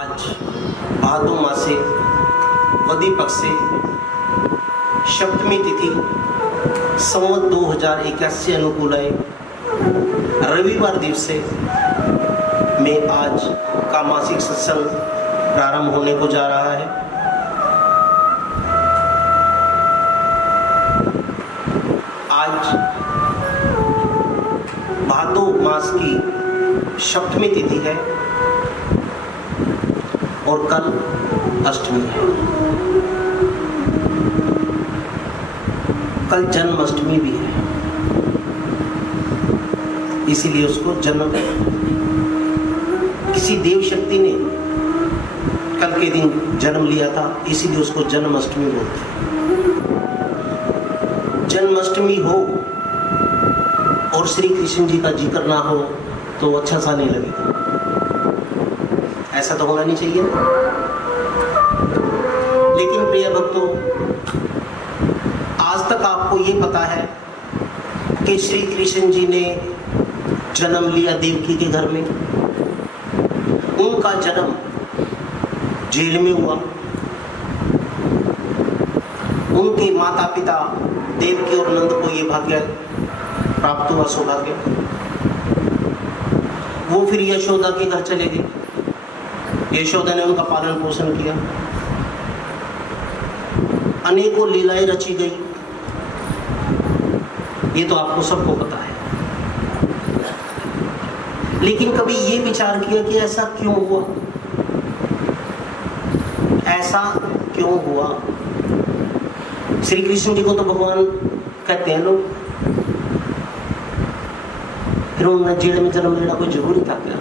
आज भादो मासे वदी पक्षे सप्तमी तिथि संवत 2081 अनुकूल है रविवार दिवसे में आज का मासिक सत्संग प्रारंभ होने को जा रहा है। आज भादो मास की सप्तमी तिथि है और कल अष्टमी है। कल जन्माष्टमी भी है, इसीलिए उसको जन्म किसी देव शक्ति ने कल के दिन जन्म लिया था, इसीलिए उसको जन्माष्टमी बोलते हैं। जन्माष्टमी हो और श्री कृष्ण जी का जिक्र ना हो तो अच्छा सा नहीं लगेगा। ऐसा तो होना नहीं चाहिए। लेकिन प्रिय भक्तों, आज तक आपको ये पता है कि श्री कृष्ण जी ने जन्म लिया देवकी के घर में। उनका जन्म जेल में हुआ। उनके माता पिता देवकी और नंद को ये भाग्य प्राप्त हुआ, सौभाग्य। वो फिर यशोदा के घर चले गए। यशोदा ने उनका पालन पोषण किया। अनेकों लीलाएं रची गई, ये तो आपको सबको पता है। लेकिन कभी ये विचार किया कि ऐसा क्यों हुआ? ऐसा क्यों हुआ? श्री कृष्ण जी को तो भगवान कहते हैं लोग, फिर उन्होंने जेल में जन्म लेना कोई जरूरी था क्या?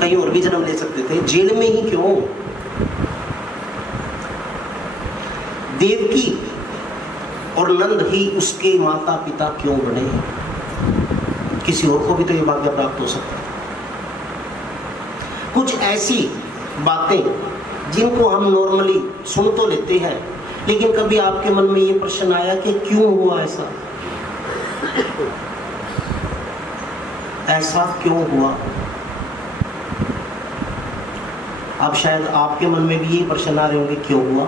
कहीं और भी जन्म ले सकते थे, जेल में ही क्यों? देवकी और नंद ही उसके माता पिता क्यों बने? किसी और को भी तो ये भाग्य प्राप्त हो सकता है। कुछ ऐसी बातें जिनको हम नॉर्मली सुन तो लेते हैं, लेकिन कभी आपके मन में ये प्रश्न आया कि क्यों हुआ ऐसा? ऐसा क्यों हुआ? अब शायद आपके मन में भी ये प्रश्न आ रहे होंगे, क्यों हुआ?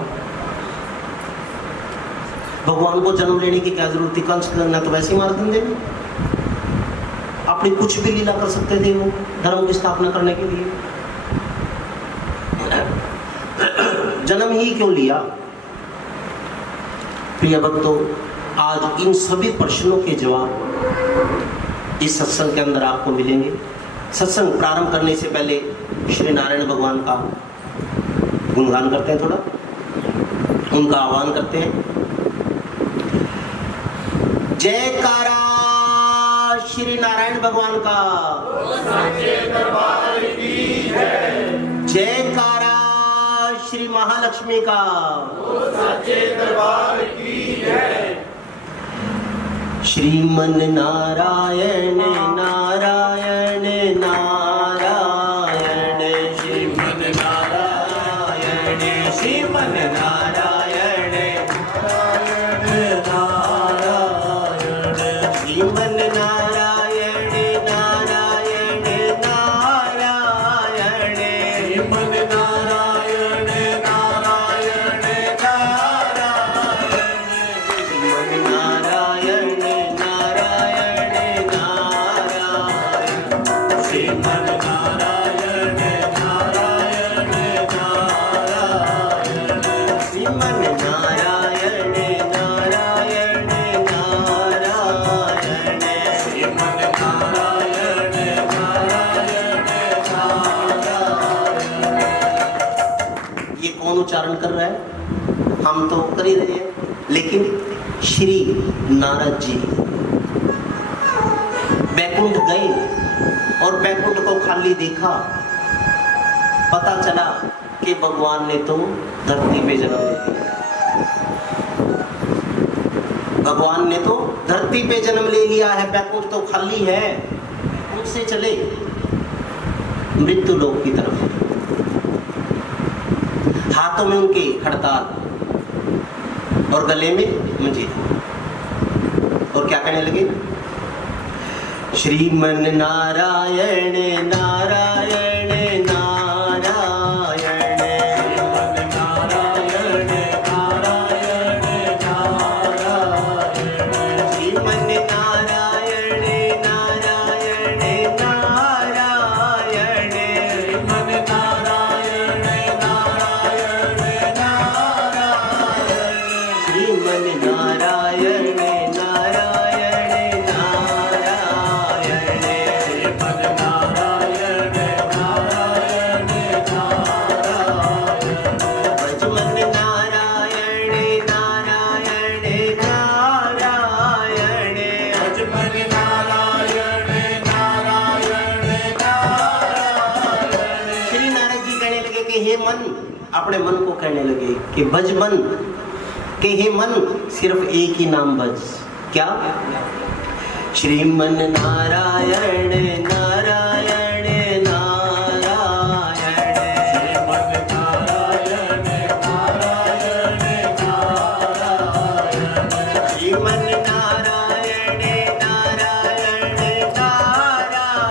भगवान को जन्म लेने की क्या जरूरत थी? कंस करना तो वैसे ही मार देंगे। अपनी कुछ भी लीला कर सकते थे वो धर्म की स्थापना करने के लिए। जन्म ही क्यों लिया? प्रिय भक्तों, आज इन सभी प्रश्नों के जवाब इस सत्संग के अंदर आपको मिलेंगे। सत्संग प्रारंभ करने से पहले श्री नारायण भगवान का गुणगान करते हैं, थोड़ा उनका आह्वान करते हैं। जयकारा श्री नारायण भगवान का, सच्चे दरबार की जय। जयकारा श्री महालक्ष्मी का, सच्चे दरबार की जय। श्रीमन नारायण नारायण नारायण, श्रीमन नारायण श्रीमन नारायण नारायण, श्रीमन नारायण नारायण नारायण, श्रीमन नारायण नारायण नारायण, श्रीमन नारायण नारायण नारायण, श्रीमन नारायण नारायण नारायण, श्रीमन नारायण नारायण नारायण, श्रीमन नारायण नारायण नारायण। ये कौन उच्चारण कर रहा है? हम तो कर ही रहे हैं, लेकिन श्री नारद जी बैकुंठ गए और बैकुंठ को खाली देखा। पता चला कि भगवान ने तो धरती पे जन्म ले लिया। भगवान ने तो धरती पे जन्म ले लिया है, बैकुंठ तो खाली है। उनसे चले मृत्यु लोक की तरफ। हाथों में उनके खड़ताल और गले में मंजीरा, और क्या कहने लगे? श्रीमन नारायण नारायण मन, अपने मन को कहने लगे कि भज मन, कि हे मन सिर्फ एक ही नाम भज। क्या? श्रीमन नारायण नारायण नारायण, श्रीमन नारायण नारायण नारायण, श्रीमन नारायण नारायण नारायण,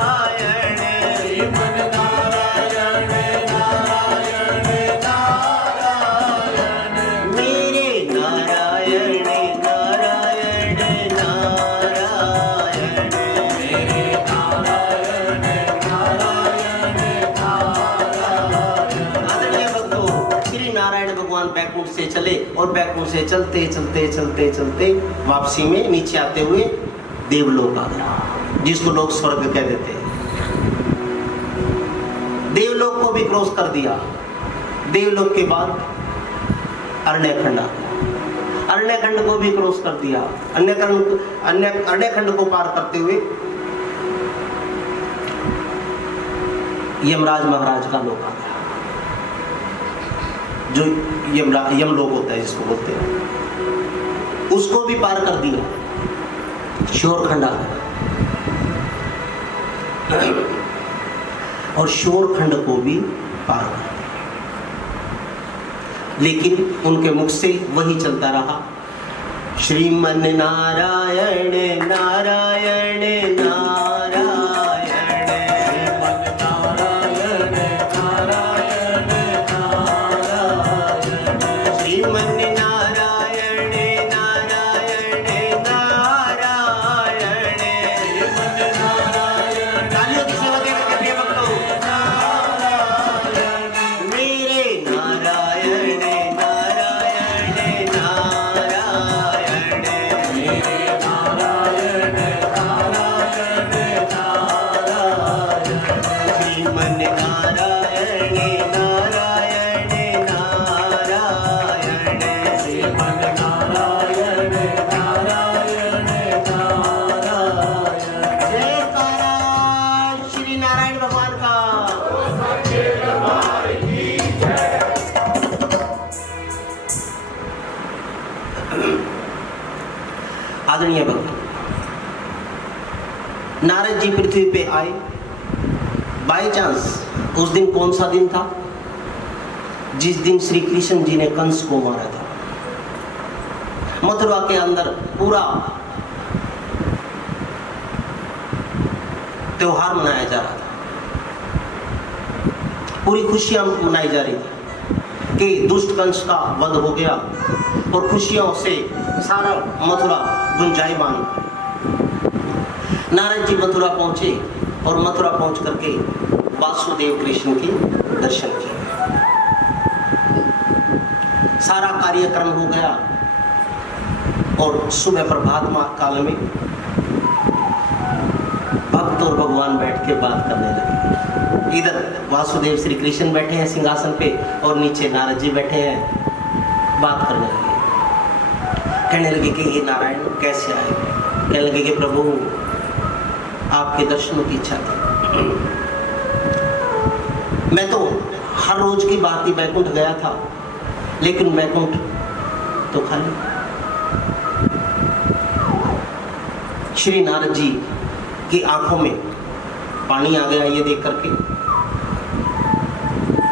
श्रीमन नारायण नारायण नारायण, मेरे नारायण नारायण नारायण, मेरे नारायण नारायण नारायण। आदरणीय भक्तों, श्री नारायण भगवान बैकुंठ से चले और बैकुंठ से चलते चलते चलते चलते वापसी में नीचे आते हुए देवलोक आ गया, जिसको लोग स्वर्ग कह देते हैं। देवलोक को भी क्रॉस कर दिया। देवलोक के बाद अरण्यखंड आ गया, अरण्यखंड को भी क्रॉस कर दिया। अरण्यखंड को पार करते हुए यमराज महाराज का लोक आ गया, जो यमलोक होता है जिसको बोलते हैं, उसको भी पार कर दिया। शोरखंड आ गया और शोरखंड को भी पार कर दिया, लेकिन उनके मुख से वही चलता रहा, श्रीमन नारायण नारायण नारायण, श्रीमन नारायण नारायण नारायण, श्रीमन नारायण नारायण नारायण। श्रीमन नारायण तालियों की सेवा देकर के प्रिय भक्तों, मेरे नारायण नारायण नारायण, मेरे नारायण नारायण नारायण, श्रीमन नारायण नारायण नारायण, श्रीमन नारायण नारायण नारायण। जयकारा श्री नारायण भगवान का। आदरणीय भक्त, नारद जी पृथ्वी पे आए बाय चांस। उस दिन कौन सा दिन था? जिस दिन श्री कृष्ण जी ने कंस को मारा था। मथुरा के अंदर पूरा त्योहार मनाया जा रहा था, पूरी खुशियां मनाई जा रही थी कि दुष्ट कंस का वध हो गया और खुशियों से सारा मथुरा गुंजायमान। नारद जी मथुरा पहुंचे और मथुरा पहुंच करके वासुदेव कृष्ण के दर्शन किए। सारा कार्यक्रम हो गया और सुबह प्रभात काल में भक्त और भगवान बैठ के बात करने लगे। इधर वासुदेव श्री कृष्ण बैठे हैं सिंहासन पे और नीचे नारद जी बैठे हैं, बात करने लगे। कहने लगे कि ये नारायण कैसे आए? कहने लगे कि प्रभु आपके दर्शनों की इच्छा थी। मैं तो हर रोज की बात ही बैकुंठ गया था, लेकिन बैकुंठ तो खाली। श्री नारद जी की आंखों में पानी आ गया ये देख करके,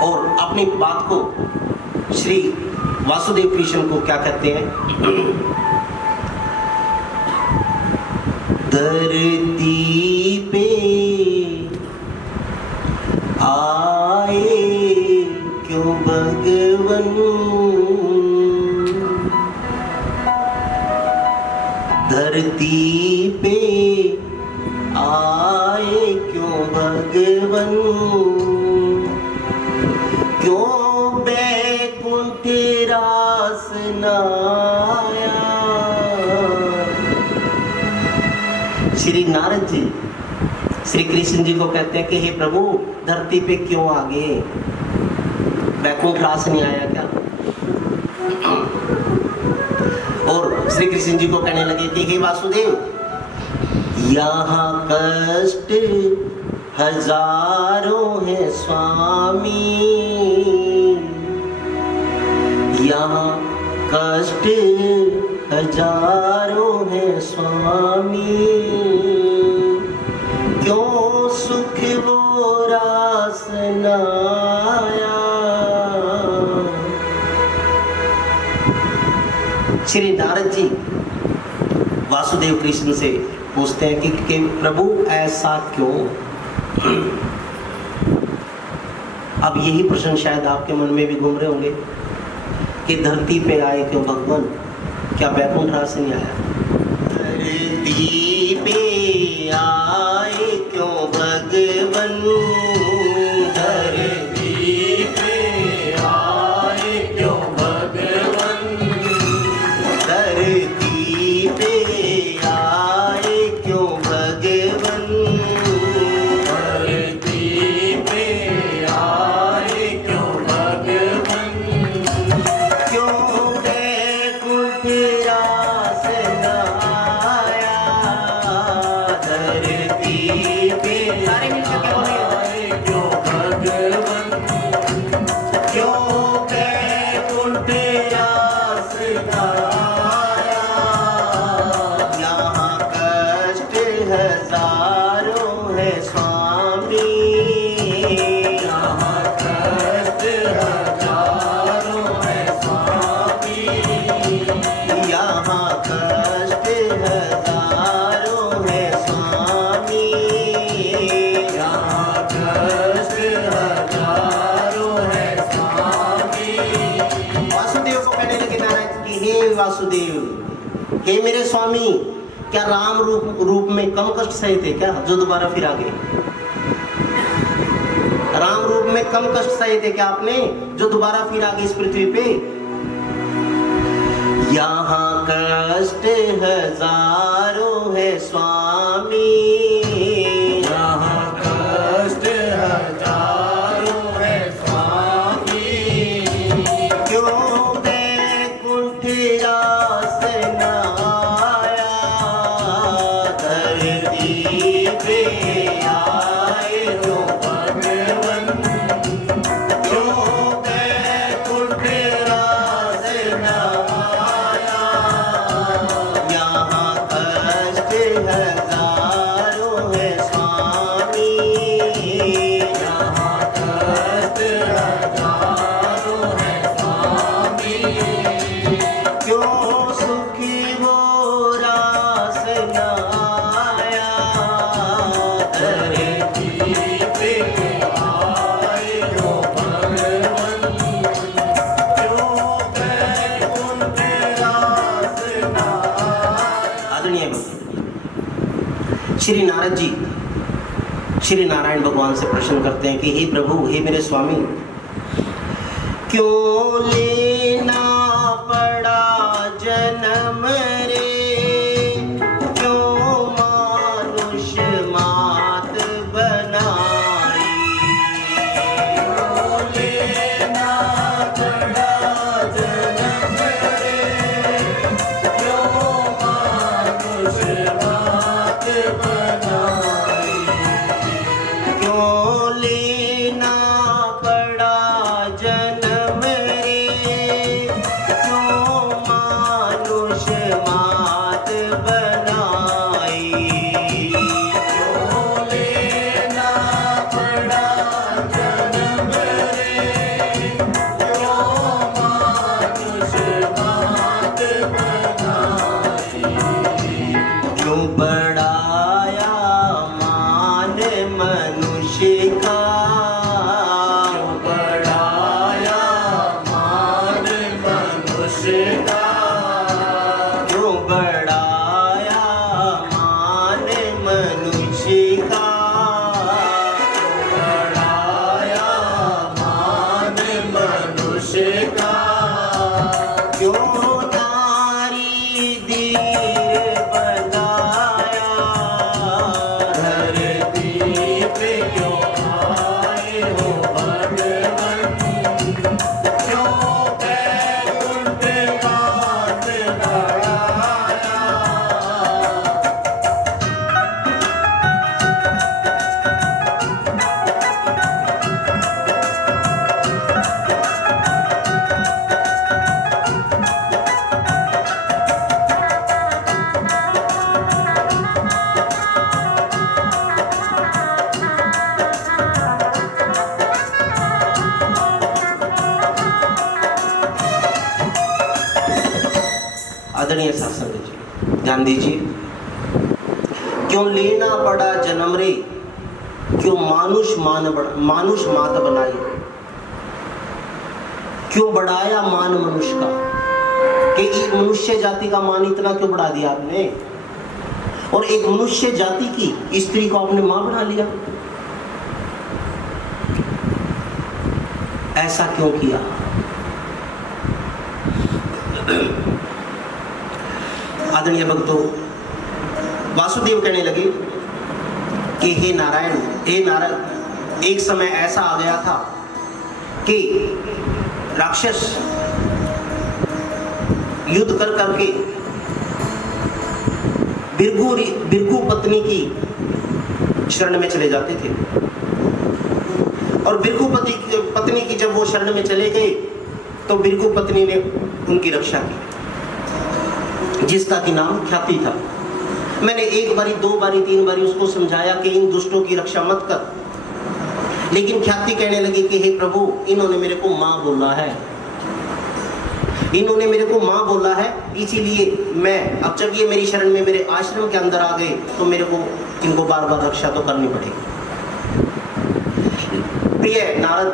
और अपनी बात को श्री वासुदेव कृष्ण को क्या कहते हैं? धरती पे आए क्यों भगवन, धरती पे आए क्यों भगवन, क्यों बैकुंठ रास नाया। श्री नारद जी श्री कृष्ण जी को कहते हैं कि हे प्रभु धरती पे क्यों आ गए? बैकुंठ रास नहीं आया क्या? और श्री कृष्ण जी को कहने लगे कि हे वासुदेव, यहाँ कष्ट हजारों है स्वामी, यहाँ कष्ट हजारों हैं स्वामी, क्यों सुख वो रास न आया। श्री नारद जी वासुदेव कृष्ण से पूछते हैं कि प्रभु ऐसा क्यों। अब यही प्रश्न शायद आपके मन में भी घूम रहे होंगे कि धरती पे आए क्यों भगवान, क्या बैकुंठ राज से नहीं आया। धरती पे आए क्यों भगवान, धरती पे आए क्यों भगवान, धरती पे आए क्यों भगवान, धरती पे आए क्यों भगवान, क्यों बैकुंठ रास न आया। धरती पे सारे मिलकर क्या बोलेंगे, आए क्यों भगवान, क्यों बैकुंठ रास न आया। यहाँ कष्ट हजारों है स्वामी, यहाँ कष्ट हजारों है स्वामी, यहाँ कष्ट हजारों है स्वामी। यहाँ कष्ट हजारों है स्वामी। वासुदेव को कहने लगे नारद कि हे वासुदेव, हे मेरे स्वामी, क्या राम रूप में कम कष्ट सहे थे क्या जो दोबारा फिर आ गए। राम रूप में कम कष्ट सहे थे क्या आपने जो दोबारा फिर आ गए इस पृथ्वी पे। यहाँ कष्ट हजारों है स्वामी, यहाँ कष्ट हजारों है स्वामी, क्यों बैकुंठ रास न आया। धरती पे आए क्यों भगवान, क्यों बैकुंठ रास न आया। यहाँ कष्ट हजारों है स्वामी, यहाँ कष्ट हजारों है स्वामी, क्यों सुखी वो रास न आया। धरती पे आए हो भगवान, क्यों बैकुंठ रास न आया। आदरणीय भक्त, श्री नारद जी श्री नारायण भगवान से प्रश्न करते हैं कि हे प्रभु, हे मेरे स्वामी, क्यों लेना पड़ा जन्म रे, क्यों मानुष मात बनाई। लेना पड़ा जन्म रे, क्यों मानुष मात बनाई। क्यों लेना पड़ा जन्म रे, क्यों मानुष मात बनाई। क्यों लेना पड़ा जन्म रे, क्यों मानुष मात बनाई। क्यों बढ़ाया मान मनुष्य का, क्यों बढ़ाया मान मनुष्य का, क्यों बढ़ाया मान मनुष्य का। बढ़ाया मान मनुष्य का। क्यों नारी धीर बनाया। धरती पे क्यों आए हो भगवान, क्यों बैकुंठ रास न आया। आदरणीय सत्संग जी, ध्यान दीजिए। क्यों लेना पड़ा जन्म रे, क्यों मानुष मात बनाई, क्यों बढ़ाया मान मनुष्य का, कि एक मनुष्य जाति का मान इतना क्यों बढ़ा दिया आपने, और एक मनुष्य जाति की स्त्री को आपने मां बना लिया, ऐसा क्यों किया? आदरणीय भक्तों, वासुदेव कहने लगे कि हे नारायण, हे नारद, एक समय ऐसा आ गया था कि राक्षस युद्ध कर करके बिरगु पत्नी की शरण में चले जाते थे, और बिरगु पत्नी की जब वो शरण में चले गए तो बिरगु पत्नी ने उनकी रक्षा की, जिसका कि नाम ख्याति था। मैंने एक बारी, दो बारी, तीन बारी उसको समझाया कि इन दुष्टों की रक्षा मत कर, लेकिन ख्याति कहने लगी कि हे प्रभु, इन्होंने मेरे को मां बोला है, इन्होंने मेरे को मां बोला है, इसीलिए मैं, अब जब ये मेरी शरण में मेरे आश्रम के अंदर आ गए तो मेरे को इनको बार बार रक्षा तो करनी पड़ेगी। प्रिय नारद,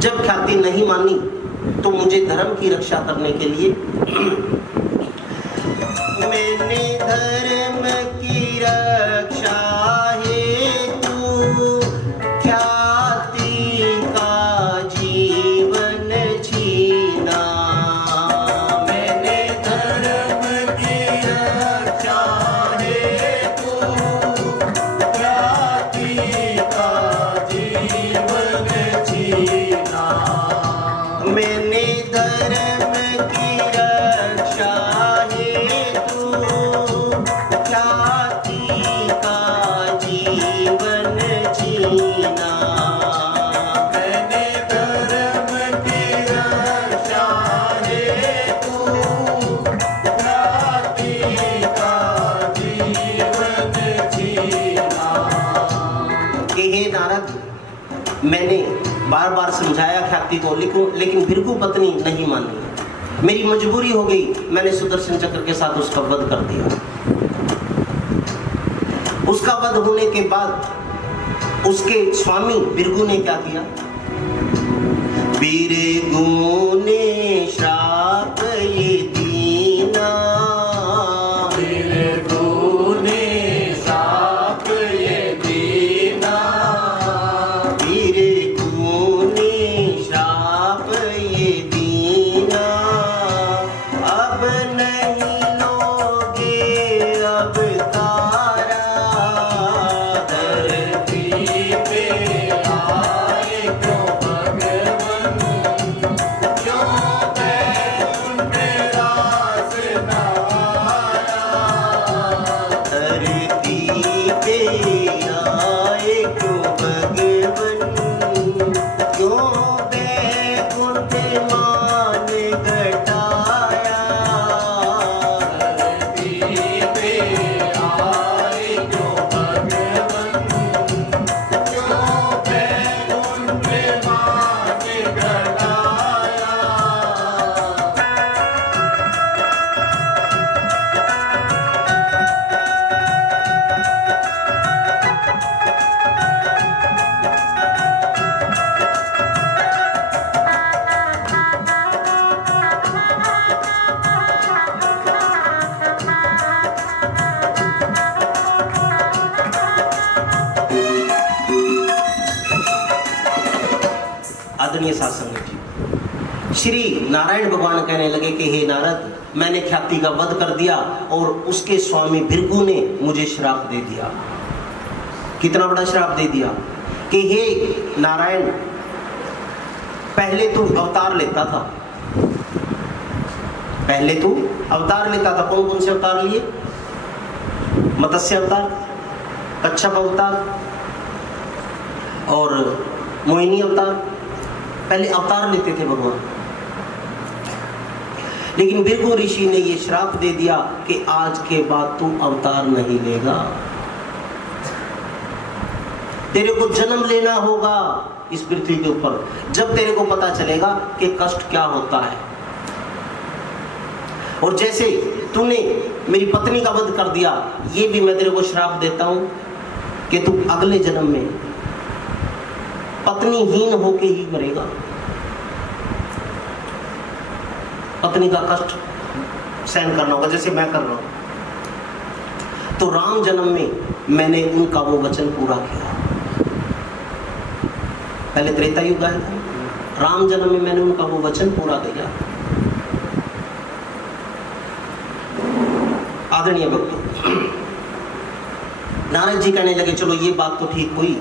जब ख्याति नहीं मानी तो मुझे धर्म की रक्षा करने के लिए मैंने धर्म की रक्षा हेतु ख्याति का जीवन छीना, मैंने धर्म की रक्षा हेतु ख्याति का जीवन छीना, मैंने धर्म की रक्षा मैंने बार बार समझाया ख्याति को, लेकिन बिरगु पत्नी नहीं मानी। मेरी मजबूरी हो गई, मैंने सुदर्शन चक्र के साथ उसका वध कर दिया। उसका वध होने के बाद उसके स्वामी बिरगु ने क्या किया? बिरगु ने श्राप ये दीना, बिरगु ने श्राप ये दीना, बिरगु ने श्राप ये दीना, अब नहीं लोगे अब तारा, धरती पे आए क्यों भगवन, क्यों बैकुंठ रास नवाया, धरती पे आए क्यों भगवन, क्यों बैकुंठ मान घटाया, धरती पे आए क्यों भगवन, क्यों बैकुंठ मान घटाया। आदरणीय सत्संग जी, श्री नारायण भगवान कहने लगे कि हे नारद, मैंने ख्याति का वध कर दिया और उसके स्वामी भृगु ने मुझे श्राप दे दिया। कितना बड़ा श्राप दे दिया कि हे नारायण, पहले तू अवतार लेता था, पहले तू अवतार लेता था। कौन कौन से अवतार लिए? मत्स्य अवतार, कच्छप अवतार और मोहिनी अवतार, पहले अवतार लेते थे भगवान। लेकिन भृगु ऋषि ने ये श्राप दे दिया कि आज के बाद तू अवतार नहीं लेगा, तेरे को जन्म लेना होगा इस पृथ्वी के ऊपर, जब तेरे को पता चलेगा कि कष्ट क्या होता है। और जैसे तूने मेरी पत्नी का वध कर दिया, ये भी मैं तेरे को श्राप देता हूं कि तू अगले जन्म में पत्नीहीन होके ही मरेगा। पत्नी का कष्ट सहन करना होगा जैसे मैं कर रहा हूं। तो राम जन्म में मैंने उनका वो वचन पूरा किया। पहले त्रेता युग आया था, राम जन्म में मैंने उनका वो वचन पूरा किया। आदरणीय भक्तों, नारद जी कहने लगे चलो ये बात तो ठीक हुई,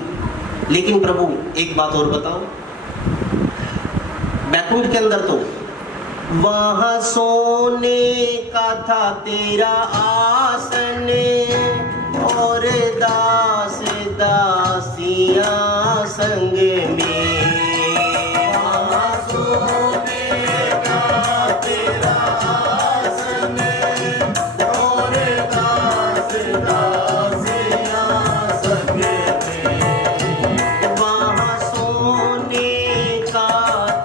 लेकिन प्रभु एक बात और बताओ। बैकुंठ के अंदर तो वहां सोने का था तेरा आसन और दास दासियां संग में। वहाँ सोने का तेरा आसन और दास दासियां संग में। वहां सोने का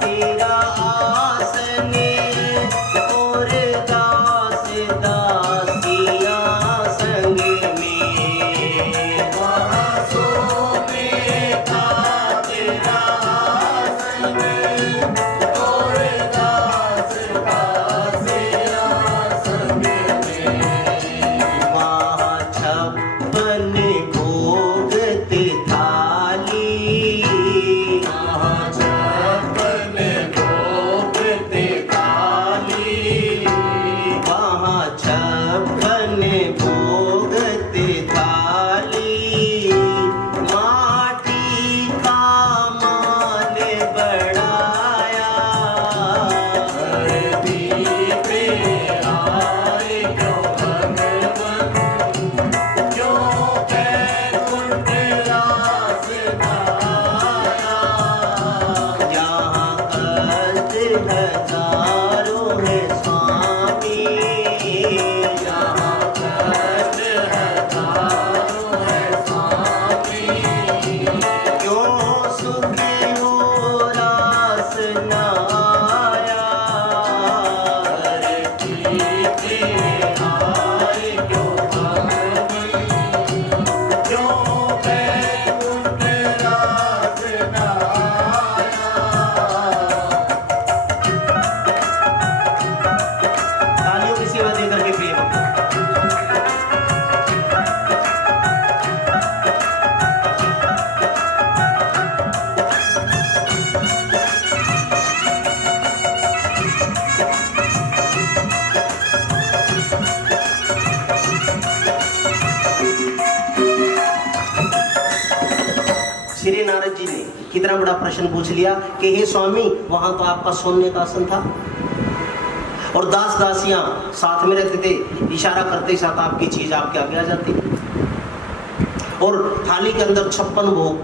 तेरा आसन और दास दासियां संग में। वहाँ सोने का तेरा आसन और दास दासियां संग में। वहाँ छप्पन भोग थाली, वहाँ छप्पन भोग थाली। वहाँ छप्पन भोग थाली, माटी का माल बढ़ाया। धरती पे आए क्यों भगवन, क्यों बैकुंठ रास गाया। यहाँ कष्ट हजारों है स्वामी, यहाँ कष्ट हजारों है स्वामी। क्यों सुखी हो रास न आया। धरती पे आए क्यों भगवन, क्यों बैकुंठ रास गाया। तालियों की सेवा देकर के प्रिय भक्त। श्री नारद जी ने कितना बड़ा प्रश्न पूछ लिया कि हे स्वामी, वहां तो आपका सोने का आसन था और दास दासियां साथ में रहते थे, इशारा करते ही साथ आपकी चीज आपके आगे आ जाती और थाली के अंदर 56 भोग।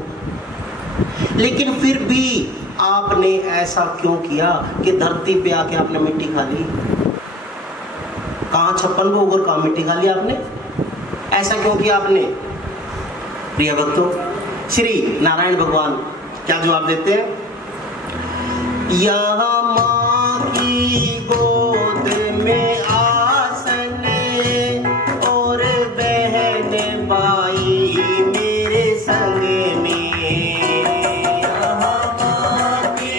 लेकिन फिर भी आपने ऐसा क्यों किया कि धरती पे आके आपने मिट्टी खा ली? कहाँ 56 भोग और कहाँ मिट्टी खा ली आपने? ऐसा क्यों किया आपने? प्रिय भक्तों, श्री नारायण भगवान क्या जवाब देते हैं? यहाँ माँ की गोद में आसन और बहन भाई मेरे संग में। यहाँ माँ की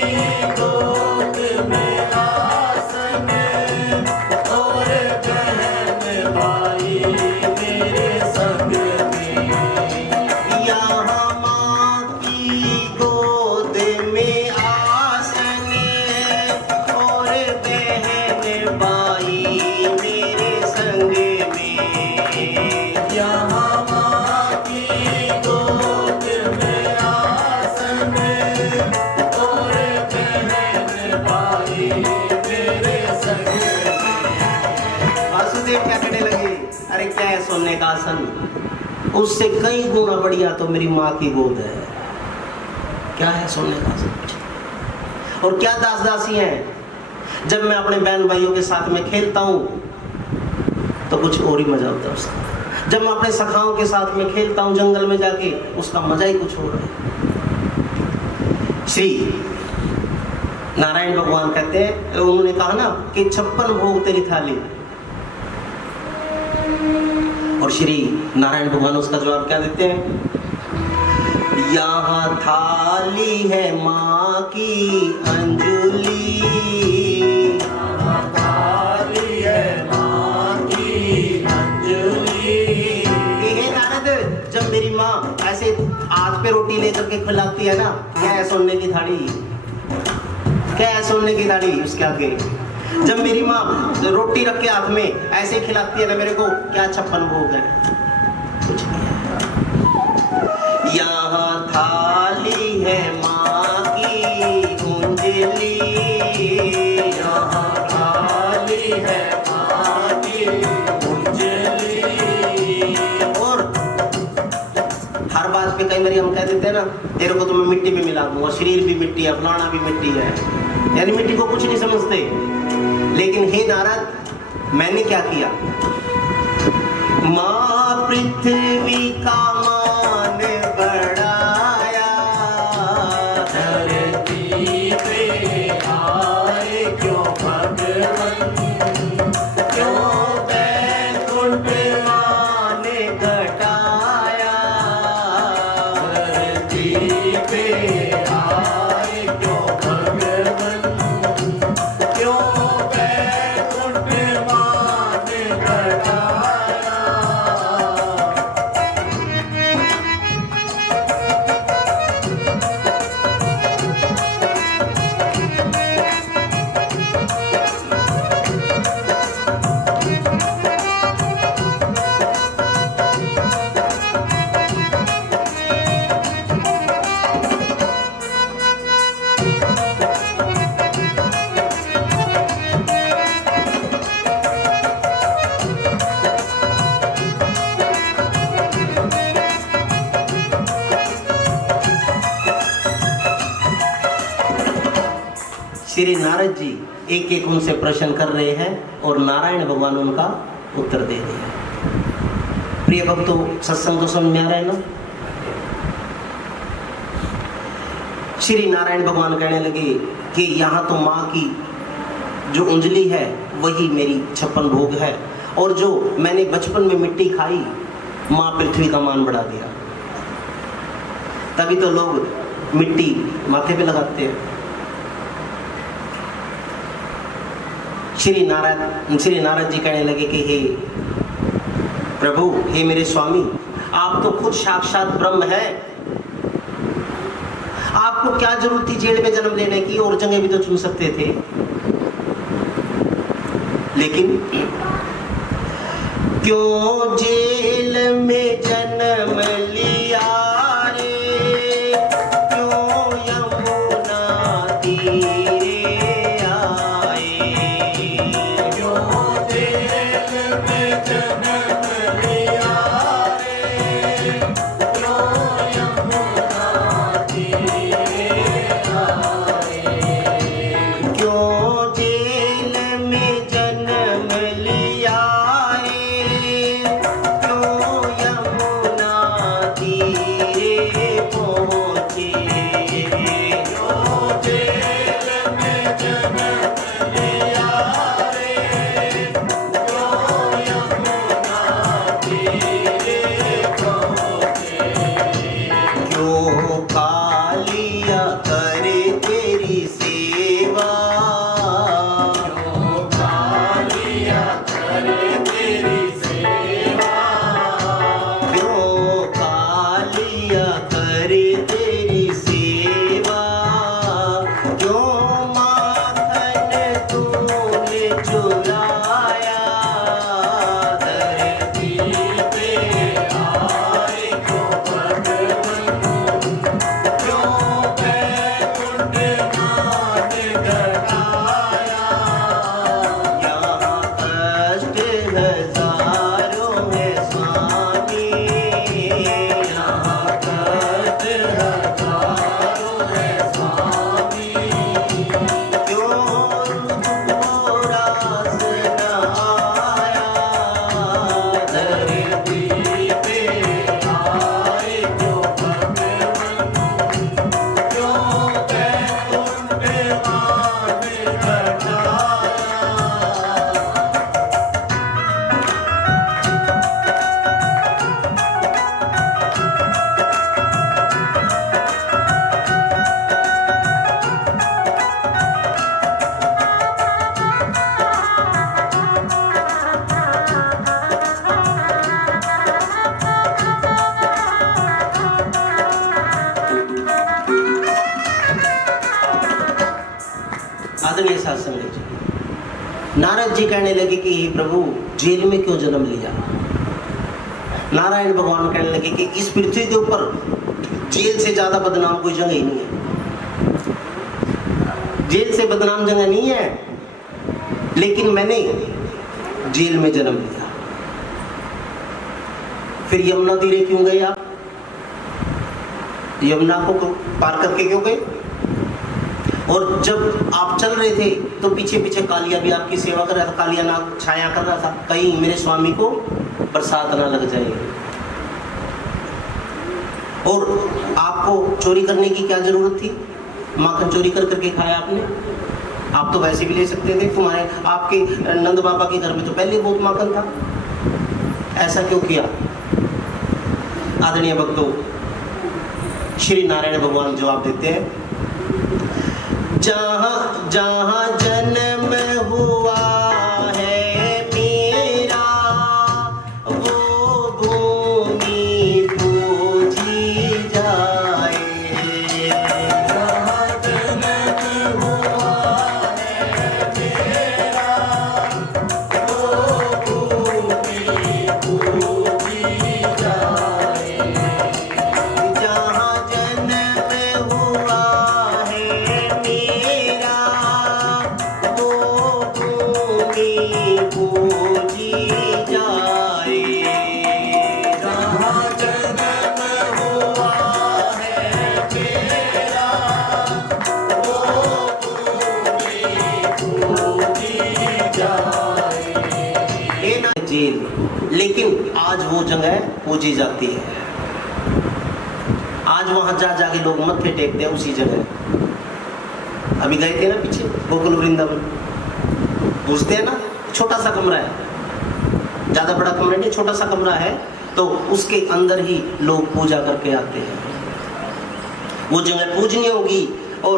गोद में आसन और बहन भाई मेरे संग में। यहाँ माँ की गोद में आसन और बहन भाई मेरे संग में। यहाँ माँ की गोद में आसन और बहन भाई मेरे संग में। वासुदेव क्या कहने लगे? अरे क्या है सोने का आसन, उससे कई गुना बढ़िया तो मेरी माँ की गोद है। क्या है सोने का आसन और क्या दास दासी हैं। जब मैं अपने बहन भाइयों के साथ में खेलता हूँ तो कुछ और ही मजा होता है उसका। जब मैं अपने सखाओं के साथ में खेलता हूँ जंगल में जाके, उसका मजा ही कुछ और है। श्री नारायण भगवान कहते हैं, उन्होंने कहा ना कि 56 भोग तेरी थाली, और श्री नारायण भगवान उसका जवाब क्या देते हैं? यहाँ थाली है माँ की अंजलि, थाली है माँ की अंजलि। हे नारद, जब मेरी माँ ऐसे हाथ पे रोटी लेकर के खिलाती है ना, क्या है सोने की थाली, क्या है सोने की थाली उसके आगे। जब मेरी माँ रोटी रख के हाथ में ऐसे खिलाती है ना मेरे को, क्या 56 भोग है, कुछ नहीं है। यहाँ थाली है माँ की अंजलि, यहाँ थाली है माँ की अंजलि। और हर बात पे कई बार हम कह देते हैं ना, तेरे को तो मैं मिट्टी में मिला दूंगा, शरीर भी मिट्टी है, फलाना भी मिट्टी है, यानी मिट्टी को कुछ नहीं समझते। लेकिन हे नारद, मैंने क्या किया? माँ पृथ्वी का मान बढ़ाया, धरती पे आए क्यों भगवन, क्यों बैकुंठ मान घटाया, धरती पे आए क्यों भगवन, क्यों बैकुंठ मान घटाया। श्री नारद जी एक एक उनसे प्रश्न कर रहे हैं और नारायण भगवान उनका उत्तर दे रहे हैं। प्रिय भक्तों, सत्संग तो समझ में आ रहा है ना? श्री नारायण भगवान कहने लगे कि यहाँ तो माँ की जो अंजलि है वही मेरी 56 भोग है, और जो मैंने बचपन में मिट्टी खाई, माँ पृथ्वी का मान बढ़ा दिया। तभी तो लोग मिट्टी माथे पे लगाते हैं। श्री नारद जी कहने लगे कि हे प्रभु, हे मेरे स्वामी, आप तो खुद साक्षात ब्रह्म है, आपको क्या जरूरत थी जेल में जन्म लेने की, और जगह भी तो चुन सकते थे। लेकिन क्यों जेल में जन्म लिया रे, क्यों यमुना तीरे आए, क्यों जेल में जन्म लिया रे, क्यों यमुना तीरे आए, क्यों जेल में जन्म लिया रे, क्यों यमुना तीरे आदरणीय साध संगत जी, नारद जी कहने लगे कि हे प्रभु, जेल में क्यों जन्म लिया? नारायण भगवान कहने लगे कि इस पृथ्वी के ऊपर जेल से ज्यादा बदनाम कोई जगह ही नहीं है। जेल से बदनाम जगह नहीं है, लेकिन मैंने जेल में जन्म लिया। फिर यमुना तीरे क्यों गए आप? यमुना को पार करके क्यों गए? और जब आप चल रहे थे तो पीछे पीछे कालिया भी आपकी सेवा कर रहा था, कालिया नाग छाया कर रहा था, कहीं मेरे स्वामी को बरसात ना लग जाए। और आपको चोरी करने की क्या जरूरत थी? माखन चोरी कर करके खाया आपने। आप तो वैसे भी ले सकते थे, तुम्हारे आपके नंद बाबा के घर में तो पहले बहुत माखन था, ऐसा क्यों किया? आदरणीय भक्तों, श्री नारायण भगवान जवाब देते हैं, जहाँ जहाँ जन्म हुआ है मेरा, वो भूमि पूजी जाए। जहाँ जन्म हुआ है मेरा, वो भूमि पूजी जाए। जहाँ जन्म हुआ है मेरा, वो भूमि पूजी जाए। जहाँ जन्म हुआ है मेरा, वो भूमि पूजी जाए। ये ना जेल, लेकिन आज वो जगह पूजी जाती है। आज वहां जा जाके लोग मत्थे टेकते हैं उसी जगह। अभी गए थे ना पीछे गोकुल वृंदावन, पूछते हैं ना, छोटा सा कमरा है, ज्यादा बड़ा कमरा नहीं, छोटा सा कमरा है, तो उसके अंदर ही लोग पूजा करके आते हैं। वो जगह पूजनीय होगी। और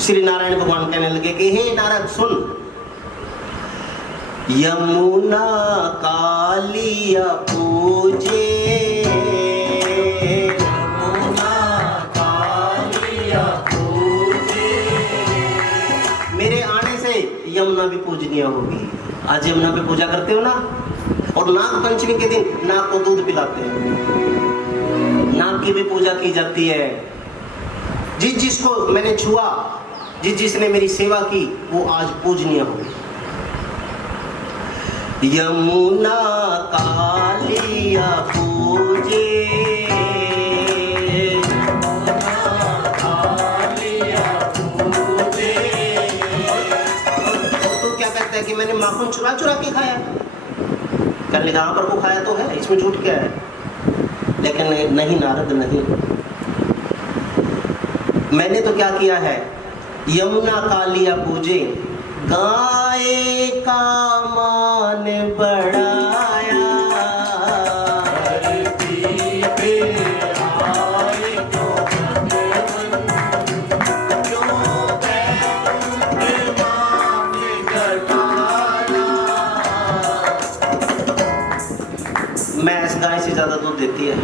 श्री नारायण भगवान कहने लगे कि हे नारद सुन, यमुना कालिया पूजे, यमुना कालिया पूजे। मेरे आने से यमुना भी पूजनीय होगी। आज यमुना पे पूजा करते हो ना, और नाग पंचमी के दिन नाग को दूध पिलाते हैं, नाग की भी पूजा की जाती है। जिस जिसको मैंने छुआ, जिस जिसने मेरी सेवा की, वो आज पूजनीय होगी। यमुना कालिया पूजे, कालिया पूजे। और तू क्या कहता है कि मैंने माखन चुरा चुरा के खाया? करने कहाँ पर को खाया तो है, इसमें झूठ क्या है? लेकिन नहीं नारद, नहीं, मैंने तो क्या किया है, यमुना कालिया पूजे, गाय का मान बढ़ाया। धरती पे आए तो भगवन, क्यों बैकुंठ मान घटाया। मैं इस गाय से ज्यादा दूध देती है,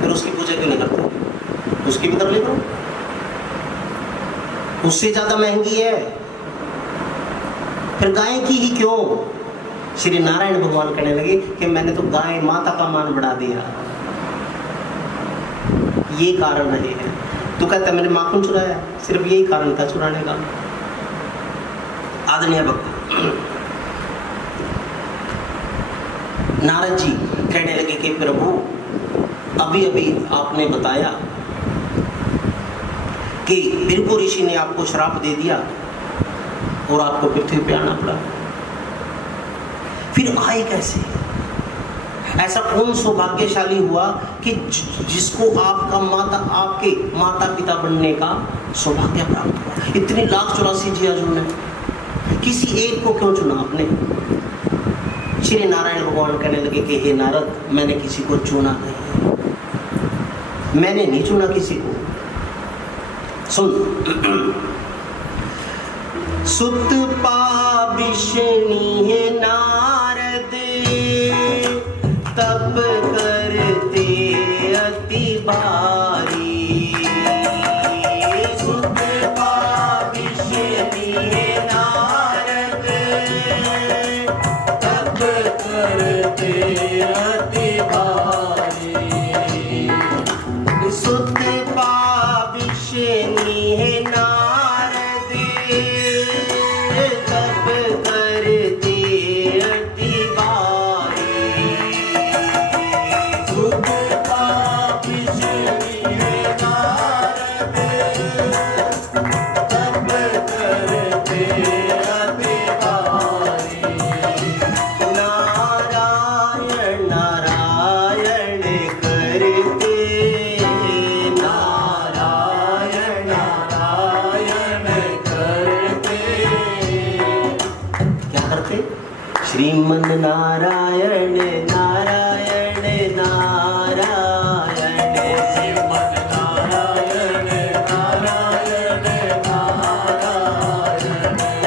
फिर उसकी पूजा क्यों नहीं करते? उसकी भी कर ले करो, उससे ज्यादा महंगी है, फिर गाय की ही क्यों? श्री नारायण भगवान कहने लगे कि मैंने तो गाय माता का मान बढ़ा दिया, ये कारण नहीं है। तू कहता मैंने माखन चुराया, सिर्फ यही कारण था चुराने का। आदरणीय भक्त, नारद जी कहने लगे कि प्रभु, अभी अभी आपने बताया कि भृगु ऋषि ने आपको श्राप दे दिया और आपको पृथ्वी पे आना पड़ा, फिर आए कैसे? ऐसा कौन सौभाग्यशाली हुआ कि जिसको आपका आपके माता पिता बनने का सौभाग्य प्राप्त हुआ? इतने लाख 84 जिया जुड़ने, किसी एक को क्यों चुना आपने? श्री नारायण भगवान कहने लगे कि हे नारद, मैंने किसी को चुना नहीं, मैंने नहीं चुना किसी को। सुन, सुत पाविष्णी है नारद, तप करते अति भारी। सुत पाविष्णी विष्णु है नारद तप करते अति बारी। सुतपा विष्णु है नारद तप करते अति बारी। नारायण नारायण करते नारायण नारायण करते। क्या करते? श्रीमन नारायण नारायण नारायण श्रीमन नारायण नारायण नारायण।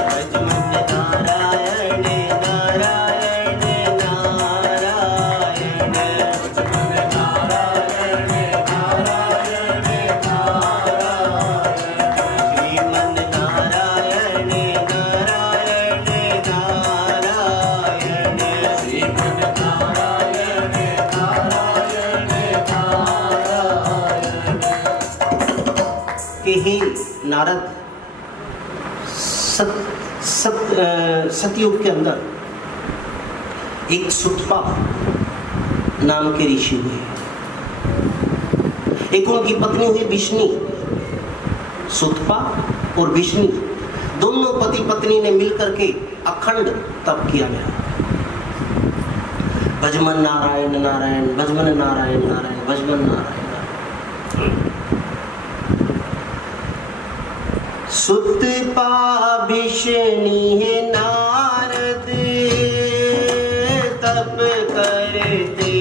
भजमन नारायण नारायण नारायण भजमन नारायण नारायण नारायण। श्रीमन नारायण नारायण नारायण श्रीमन नारायण नारायण नारायण। कि हे नारद, सतयुग के अंदर एक सुतपा नाम के ऋषि हुए। एक उनकी पत्नी हुई विष्णु। सुतपा और विष्णु दोनों पति पत्नी ने मिलकर के अखंड तप किया गया। भजमन नारायण नारायण भजमन नारायण नारायण भजमन नारायण। सुतपा विष्णु है नारद तप करते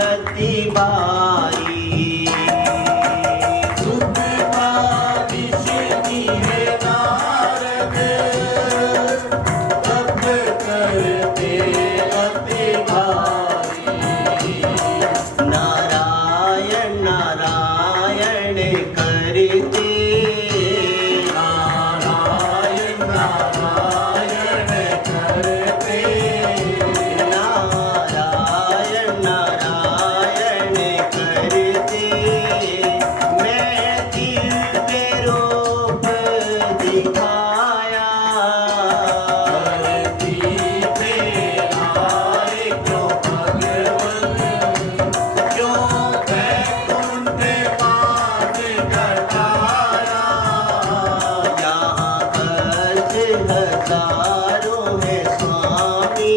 अति बारी। सुतपा विष्णु है नारद तप करते अति भारी। नारायण नारायण करते नारायण नारायण करते। नारायण नारायण करते। मैं दिव्य रूप दिखाया। धरती पे आए क्यों भगवन, क्यों बैकुंठ मार्ग घटाया। यहाँ कष्ट हजारों में स्वामी।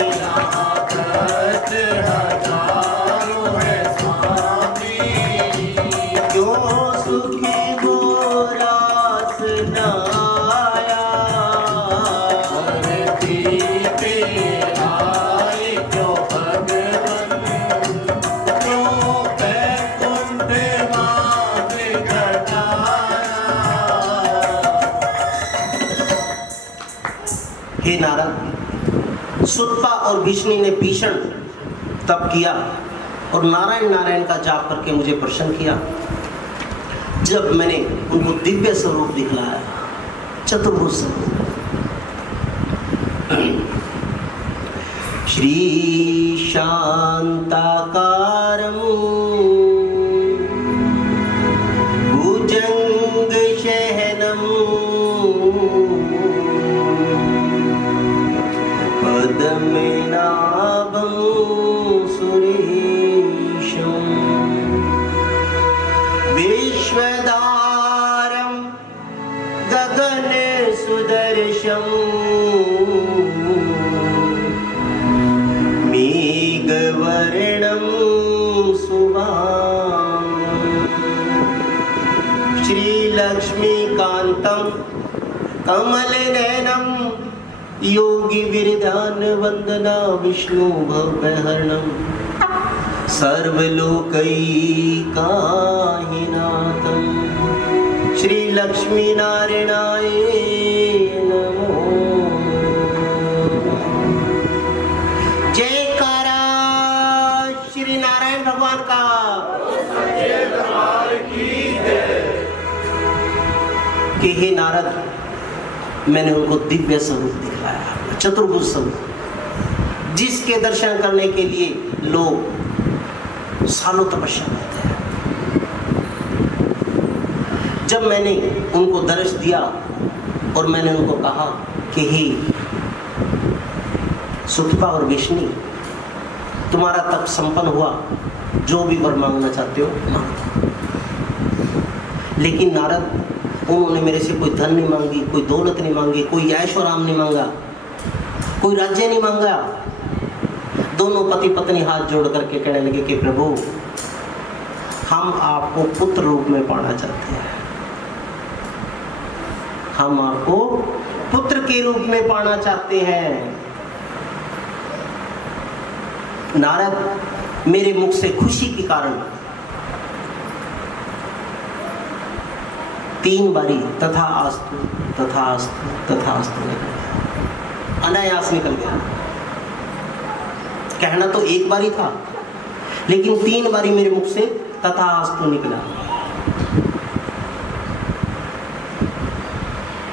यहाँ कष्ट हजारों है स्वामी, क्यों सुखी बोरास नाया। धरती पे आए क्यों भगवन, क्यों बैकुंठ मार्ग घटाया। हे नारद, सुतपा और विष्णु ने भीषण तप किया और नारायण नारायण का जाप करके मुझे प्रसन्न किया। जब मैंने उनको दिव्य स्वरूप दिखलाया, चतुर्भुज स्वरूप। श्री शांताकारं भुजंग शयनं पद्मनाभं सुरेशं विश्वधारं गगन सुदर्शं मेघवर्णं शुभांगं श्रीलक्ष्मीकान्तं कमलनयनं योगी विरदान वंदना विष्णु भवहरणं सर्वलोकैकाहिनाथं श्री लक्ष्मी नारायणाय नमो। जयकारा श्री नारायण भगवान का। कि हे नारद, मैंने उनको दिव्य स्वरूप दिखलाया, चतुर्भुज स्वरूप, जिसके दर्शन करने के लिए लोग सालों तपस्या करते हैं। जब मैंने उनको दर्श दिया और मैंने उनको कहा कि हे सुतपा और विष्णु, तुम्हारा तप संपन्न हुआ, जो भी वर मांगना चाहते हो मांगो। लेकिन नारद, उन्होंने मेरे से कोई धन नहीं मांगी, कोई दौलत नहीं मांगी, कोई ऐशो आराम नहीं मांगा, कोई राज्य नहीं मांगा। दोनों पति पत्नी हाथ जोड़ करके कहने लगे कि प्रभु, हम आपको पुत्र रूप में पाना चाहते हैं, हम आपको पुत्र के रूप में पाना चाहते हैं। नारद, मेरे मुख से खुशी के कारण 3 बारी तथास्तु तथास्तु तथास्तु निकल गया, अनायास निकल गया। कहना तो 1 बारी था, लेकिन 3 बारी मेरे मुख से तथास्तु निकला।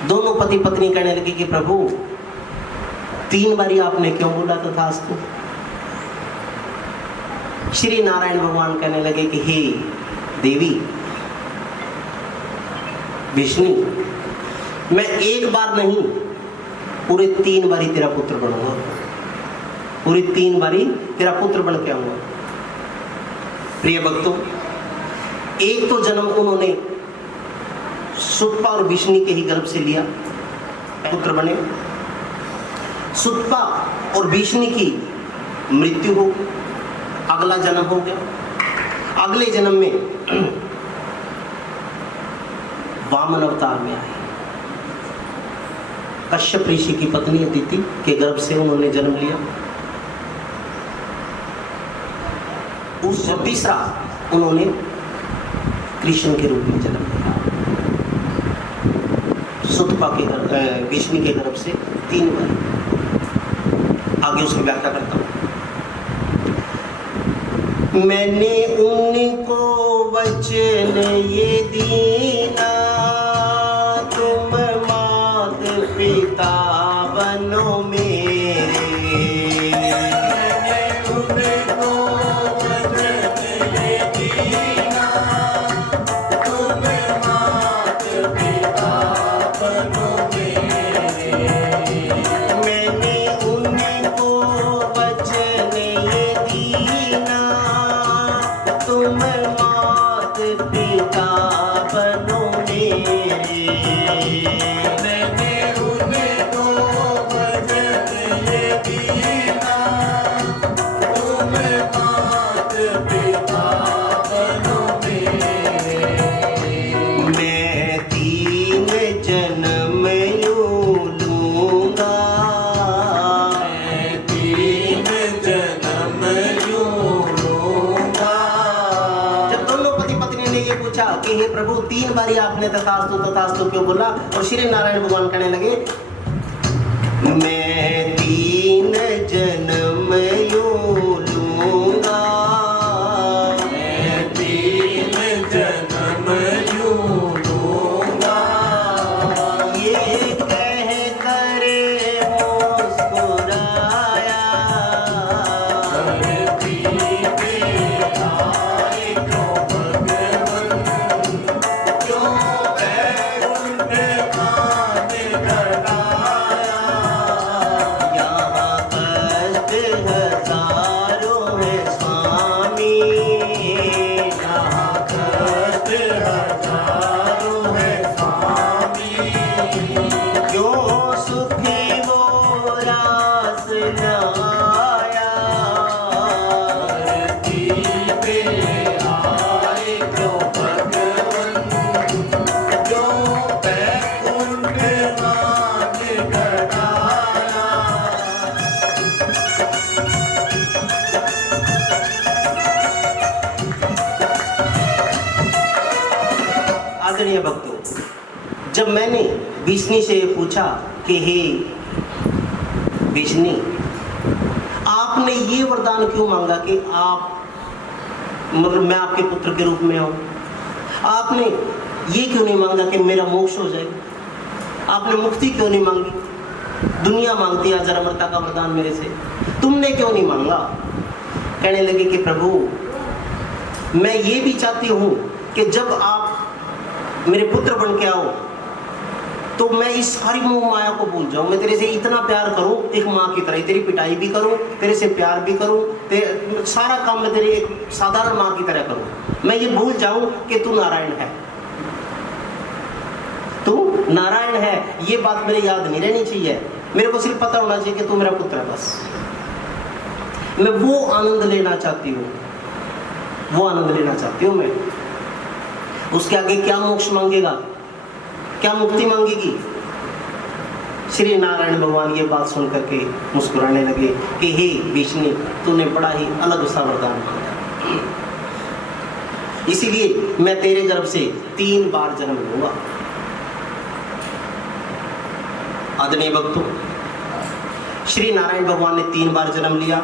दोनों पति पत्नी कहने लगे कि प्रभु, 3 बारी आपने क्यों बोला तथास्तु? श्री नारायण भगवान कहने लगे कि हे देवी विष्णु, मैं 1 बार नहीं, पूरे 3 बारी तेरा पुत्र बनूंगा, पूरी 3 बारी तेरा पुत्र बन के आऊंगा। प्रिय भक्तों, एक तो जन्म उन्होंने सुतपा और विष्णु के ही गर्भ से लिया, पुत्र बने। सुतपा और विष्णु की मृत्यु हो, अगला जन्म हो गया। अगले जन्म में वामन अवतार में आए। कश्यप ऋषि की पत्नी अदिति के गर्भ से उन्होंने जन्म लिया। उस तीसरा उन्होंने कृष्ण के रूप में जन्म लिया। सुतपा के विष्णु के गर्भ से 3 बार। आगे उसकी व्याख्या करता हूं। मैंने उनको वचन ये दीना, तुम मात पिता बनो मेरे। मैंने उनको वचन ये दीना, तुम मात पिता बनो मेरे। मैंने उनको वचन ये दीना, तुम मात पिता बनो मेरे। मैंने उनको वचन ये दीना, तुम मात पिता बनो मेरे। मैं 3 जन्म यूं लूंगा, मैं 3 जन्म यूं लूंगा। जब दोनों पति पत्नी ने ये पूछा कि हे प्रभु, 3 बारी आपने तथास्तु तथास्तु क्यों बोला, और श्री नारायण भगवान कहने लगे, मैं 3 जन्म यूं लूंगा, मैं 3 जन्म यूं लूंगा। ये कह कर मुस्कुराया, धरती पे आए क्यों भगवन, क्यों बैकुंठ मान घटाया। यहाँ कष्ट हजारों है स्वामी, यहाँ कष्ट हजारों है स्वामी, क्यों सुखी वो रास न आया। धरती पे आए क्यों भगवन, क्यों बैकुंठ मान घटाया। आदरणीय भक्तों, जब मैंने विष्णु से पूछा कि हे विष्णु, आपने ये वरदान क्यों मांगा कि आप, मतलब मैं आपके पुत्र के रूप में हूं, आपने ये क्यों नहीं मांगा कि मेरा मोक्ष हो जाए, आपने मुक्ति क्यों नहीं मांगी? दुनिया मांगती है अजर अमरता का वरदान मेरे से, तुमने क्यों नहीं मांगा? कहने लगे कि प्रभु, मैं ये भी चाहती हूँ कि जब आप मेरे पुत्र बन के आओ, तो मैं इस सारी मोह माया को भूल जाऊं, मैं तेरे से इतना प्यार करूं एक माँ की तरह, तेरी पिटाई भी करूं, तेरे से प्यार भी करूं, सारा काम मैं तेरे एक साधारण माँ की तरह करूं। मैं ये भूल जाऊं कि तू नारायण है, तू नारायण है। ये बात मेरे याद नहीं रहनी चाहिए, मेरे को सिर्फ पता होना चाहिए कि तू मेरा पुत्र है, बस। मैं वो आनंद लेना चाहती हूँ, वो आनंद लेना चाहती हूँ मैं। उसके आगे क्या मोक्ष मांगेगा, क्या मुक्ति मांगेगी? श्री नारायण भगवान ये बात सुन करके मुस्कुराने लगे कि हे विष्णु, तूने बड़ा ही अलग सा वरदान मांगा, इसीलिए मैं तेरे गर्भ से 3 बार जन्म लूंगा। आदरणीय भक्तों, श्री नारायण भगवान ने 3 बार जन्म लिया।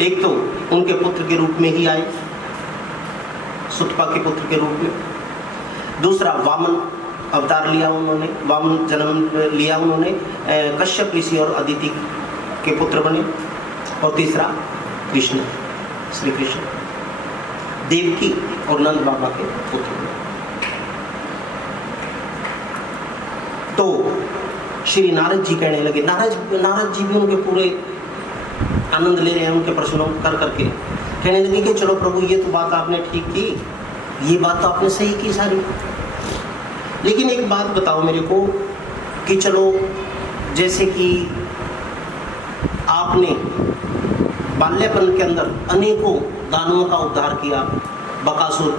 एक तो उनके पुत्र के रूप में ही आए, सुतपा के पुत्र के रूप में। दूसरा वामन अवतार लिया उन्होंने, वामन जन्म लिया उन्होंने, कश्यप ऋषि और अदिति के पुत्र बने। और तीसरा कृष्ण, श्री कृष्ण, देवकी और नंद बाबा के पुत्र बने। तो श्री नारद जी कहने लगे, नारद जी भी उनके पूरे आनंद ले रहे हैं उनके प्रश्नों कर करके, कहने लगे कि चलो प्रभु, ये तो बात आपने ठीक की, ये बात तो आपने सही की सारी, लेकिन एक बात बताओ मेरे को कि चलो, जैसे कि आपने बाल्यपन के अंदर अनेकों दानवों का उद्धार किया, बकासुर,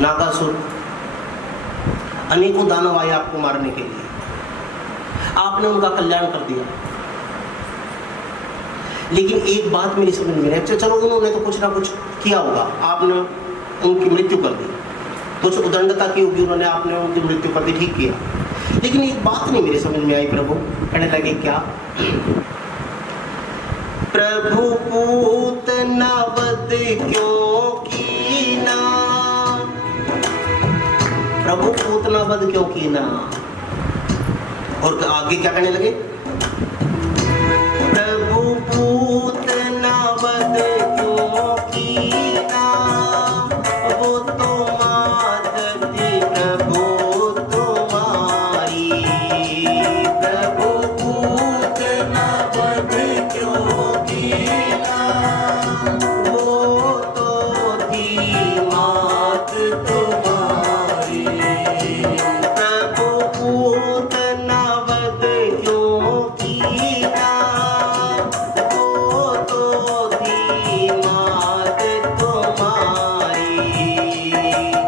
नागासुर, अनेकों दानव आए आपको मारने के लिए, आपने उनका कल्याण कर दिया। लेकिन एक बात मेरी समझ में नहीं, चलो उन्होंने तो कुछ ना कुछ किया होगा, आपने उनकी मृत्यु कर दी, कुछ उदंडता की होगी उन्होंने, आपने उनकी मृत्यु कर दी, ठीक किया। लेकिन एक बात नहीं मेरी समझ में आई प्रभु, कहने लगे क्या? प्रभु पूतना वध क्यों कीना, प्रभु पूतना वध क्यों कीना? और आगे क्या कहने लगे? प्रभु पूतना वध क्यों कीना, वो तो मादती प्रभु तुम्हारी। प्रभु पूतना वध क्यों कीना, वो तो थी मात तुम्हारी। प्रभु पूतना वध क्यों कीना, वो तो थी मात तुम्हारी।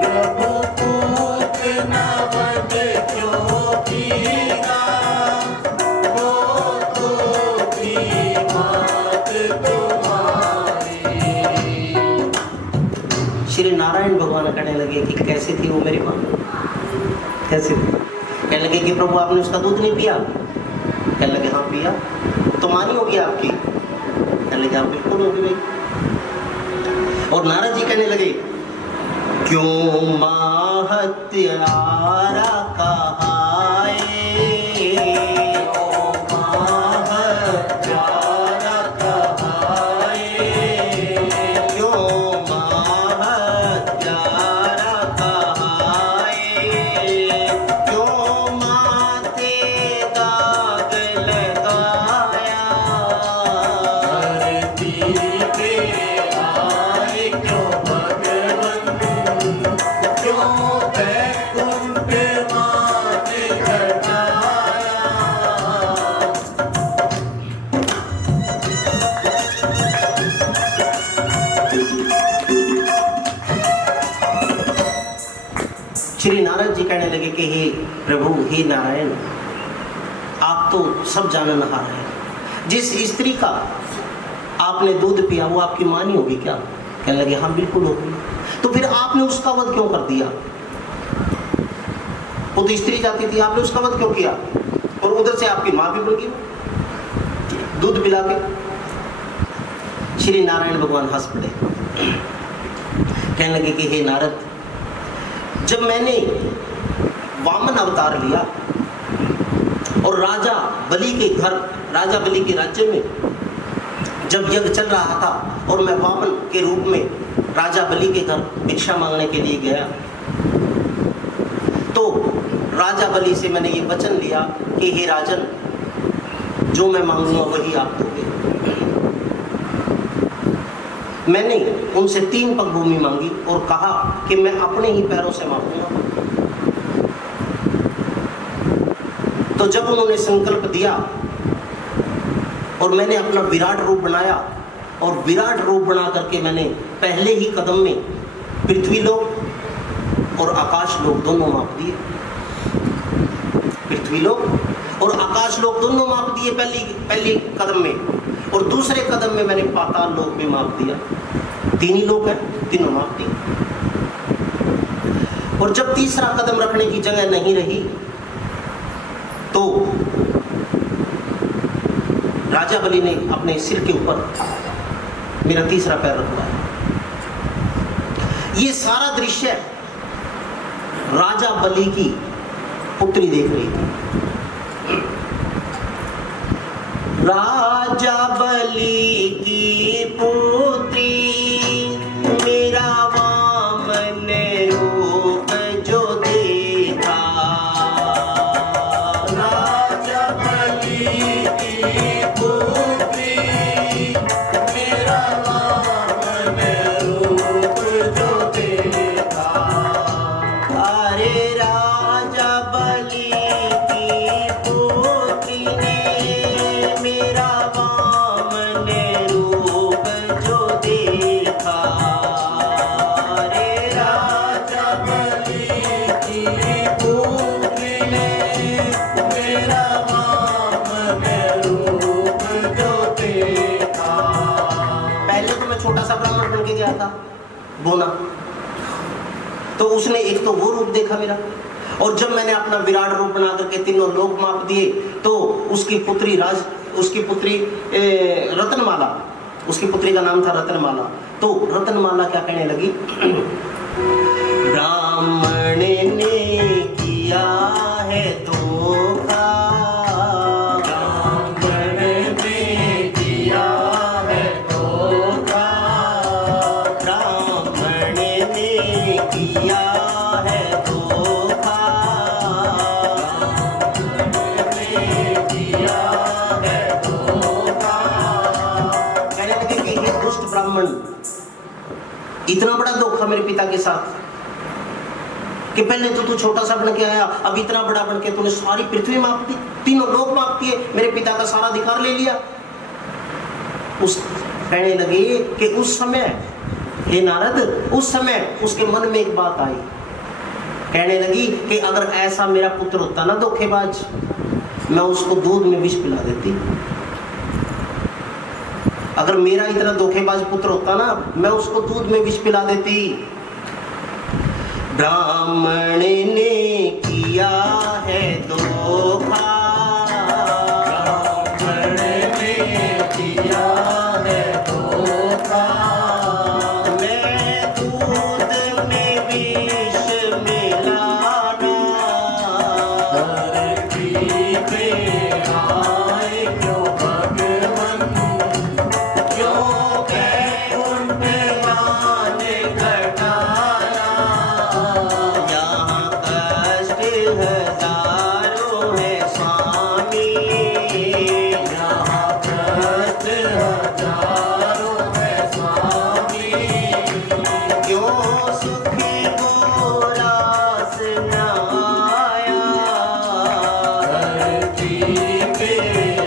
प्रभु पूतना वध क्यों कीना, वो तो थी मात तुम्हारी। श्री नारायण भगवान कहने लगे कि कैसे थी वो मेरी माँ, कैसे थी? कहने लगे कि प्रभु आपने उसका दूध नहीं पिया? कहने लगे हाँ पिया। तो मानी होगी आपकी? कहने लगे आप बिल्कुल होगी भाई। और नारद जी कहने लगे, क्यों माँ हत्यारा कहाए, क्यों माँ हत्यारा कहाए, क्यों माँ हत्यारा कहाए, क्यों माते दाग लगाया। धरती पे आए क्यों भगवन, क्यों बैकुंठ माते घटाया। श्री नारद जी कहने लगे कि हे प्रभु, हे नारायण, आप तो सब जाननहार हैं। जिस स्त्री का आपने दूध पिया वो आपकी माँ नहीं होगी क्या? कहने लगे हाँ बिल्कुल होगी। तो फिर आपने उसका वध क्यों कर दिया? वो तो स्त्री जाती थी, आपने उसका वध क्यों किया? और उधर से आपकी माँ भी बन गई दूध पिला के। श्री नारायण भगवान हंस पड़े, कहने लगे कि हे नारद, जब मैंने वामन अवतार लिया और राजा बलि के घर, राजा बलि के राज्य में जब यज्ञ चल रहा था और मैं वामन के रूप में राजा बलि के घर भिक्षा मांगने के लिए गया, राजा बलि से मैंने ये वचन लिया कि हे राजन, जो मैं मांगूंगा वही आप दोगे। मैंने उनसे 3 पग भूमि मांगी और कहा कि मैं अपने ही पैरों से मापूंगा। तो जब उन्होंने संकल्प दिया और मैंने अपना विराट रूप बनाया, और विराट रूप बना करके मैंने पहले ही कदम में पृथ्वी लोक और आकाश लोक दोनों माप दिए। पृथ्वी लोक और आकाश लोक दोनों माप दिए पहली कदम में, और दूसरे कदम में मैंने पाताल लोक भी माप दिया। 3 ही लोक है, तीनों माप दिए। और जब तीसरा कदम रखने की जगह नहीं रही तो राजा बलि ने अपने सिर के ऊपर मेरा तीसरा पैर रखवाया। ये सारा दृश्य राजा बलि की पुत्री देख रही थी। राजा बलि की पुत्री मेरा वामन रूप जो देखा, राजा बलि की पुत्री मेरा वामन रूप जो देखा। अरे राजा बलि की पुत्री ने मेरा वामन रूप जो देखा। अरे राजा बलि की पुत्री ने मेरा वामन रूप जो देखा। पहले तो मैं छोटा सा ब्राह्मण बन के गया था बोना, तो उसने एक तो वो रूप देखा मेरा, और जब मैंने अपना विराट रूप बना करके तीनों लोक माप दिए तो उसकी पुत्री रत्नमाला, उसकी पुत्री का नाम था रत्नमाला। तो रत्नमाला क्या कहने लगी, ब्राह्मण ने किया है धोखा, ब्राह्मण ने किया है धोखा। ब्राह्मण ने किया है धोखा, ने किया है धोखा। कहने लगे कि ये दुष्ट ब्राह्मण, इतना बड़ा धोखा मेरे पिता के साथ कि पहले तो तू छोटा सा बन के आया, अब इतना बड़ा बन के तूने सारी पृथ्वी माप दी, तीनों लोक माप दिए, मेरे पिता का सारा अधिकार ले लिया। उस कहने लगे कि उस समय, हे नारद, उस समय उसके मन में एक बात आई। कहने लगी कि अगर ऐसा मेरा पुत्र होता ना धोखेबाज, मैं उसको दूध में विष पिला देती। अगर मेरा इतना धोखेबाज पुत्र होता ना, मैं उसको दूध में विष पिला देती। ब्राह्मण ने किया है धोखा, ब्राह्मण ने किया है धोखा। मैं दूध में विष मिलाना, धरती पे आए क्यों भगवन, क्यों बैकुंठ मान घटाया। यहाँ कष्ट हजारों है स्वामी, यहाँ कष्ट हजारों है स्वामी। क्यों सुखी को रास न आया। धरती पे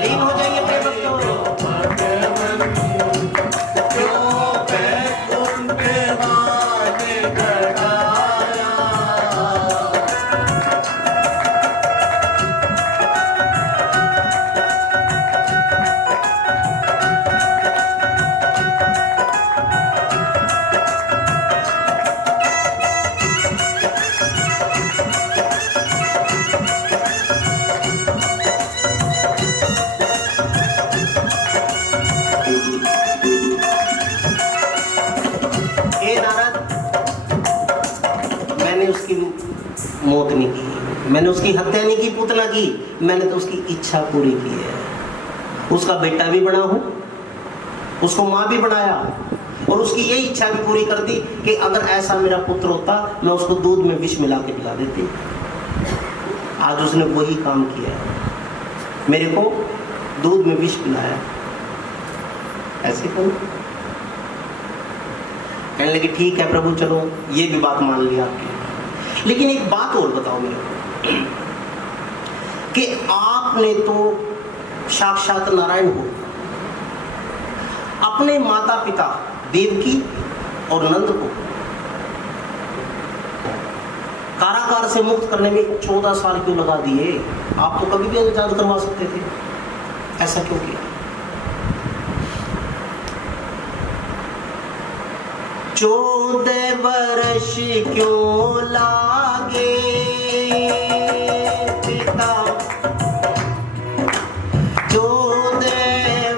लीन हो जाइए अपने भक्तों। भगवन, क्यों बैकुंठ मान घटाया। हे नारद, मैंने उसकी मौत नहीं की, मैंने उसकी हत्या नहीं की, पूतना की, मैंने तो उसकी इच्छा पूरी की है। उसका बेटा भी बना हूं, उसको मां भी बनाया, और उसकी यही इच्छा भी पूरी कर दी कि अगर ऐसा मेरा पुत्र होता, मैं उसको दूध में विष मिला के पिला देती। आज उसने वही काम किया है, मेरे को दूध में विष पिलाया। ऐसे क्यों? कहने लगे ठीक है प्रभु, चलो ये भी बात मान ली आपकी, लेकिन एक बात और बताओ मेरे को कि आपने तो साक्षात नारायण हो, अपने माता पिता देवकी और नंद को कारागार से मुक्त करने में 14 साल क्यों लगा दिए? आप तो कभी भी आजाद करवा सकते थे, ऐसा क्यों किया? 14 वर्ष क्यों लागे पिता, 14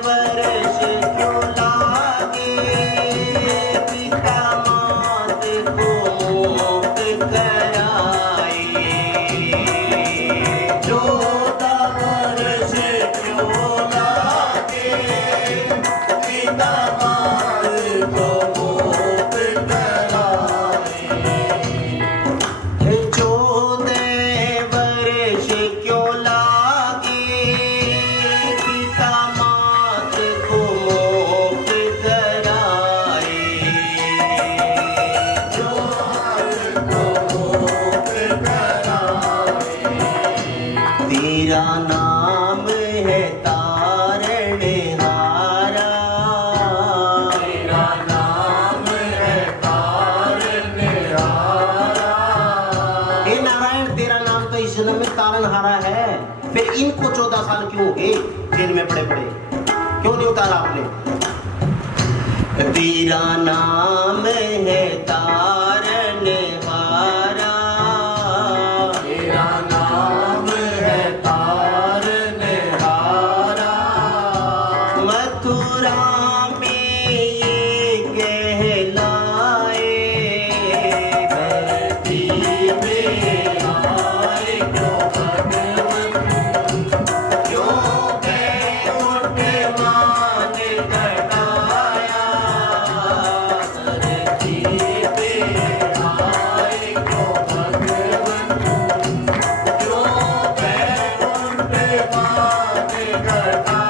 वर्ष क्यों लागे पिता, मात को मुक्त कराए। 14 वर्ष क्यों लागे पिता मात को मुक्त कराए। 14 वर्ष क्यों लागे पिता मात को मुक्त कराए। जो मात को मुक्त कराए। तेरा नाम है तारणहारा, तेरा नाम है तारणहारा। हे नारायण, तेरा नाम तो इस जन्म में तारणहारा है, फिर इनको 14 साल क्यों हो गए जेल में पड़े पड़े? क्यों नहीं उतारा आपने? तेरा नाम है तारणहारा, तेरा नाम है तारणहारा। मथुरा में ये कहलाए, धरती में आए क्यों भगवन, क्यों बैकुंठ मान घटाया। धरती पे आए क्यों भगवन, क्यों बैकुंठ मान घटाया।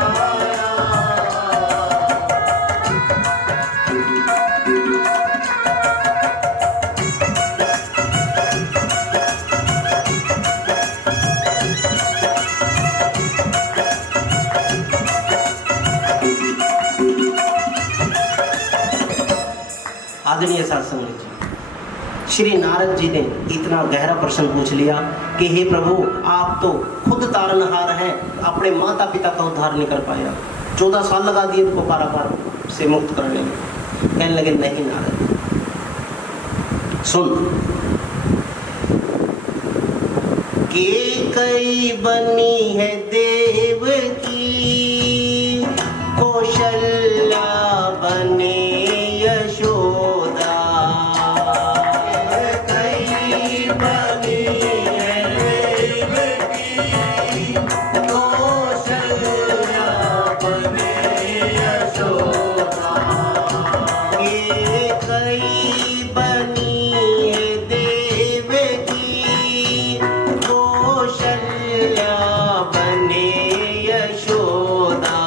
आदरणीय सत्संग जी, श्री नारद जी ने इतना गहरा प्रश्न पूछ लिया कि हे प्रभु, आप तो खुद तारणहार हैं, अपने माता पिता का उद्धार नहीं कर पाया, 14 साल लगा दिए उनको कारागार से मुक्त करने में। कहने लगे नहीं नारद, सुन, के कई बनी है देव की, कौशल्या बने यशोदा। कई बनी है देव की, कौशल्या बने यशोदा। के कई बनी है देव की, कौशल्या बने यशोदा।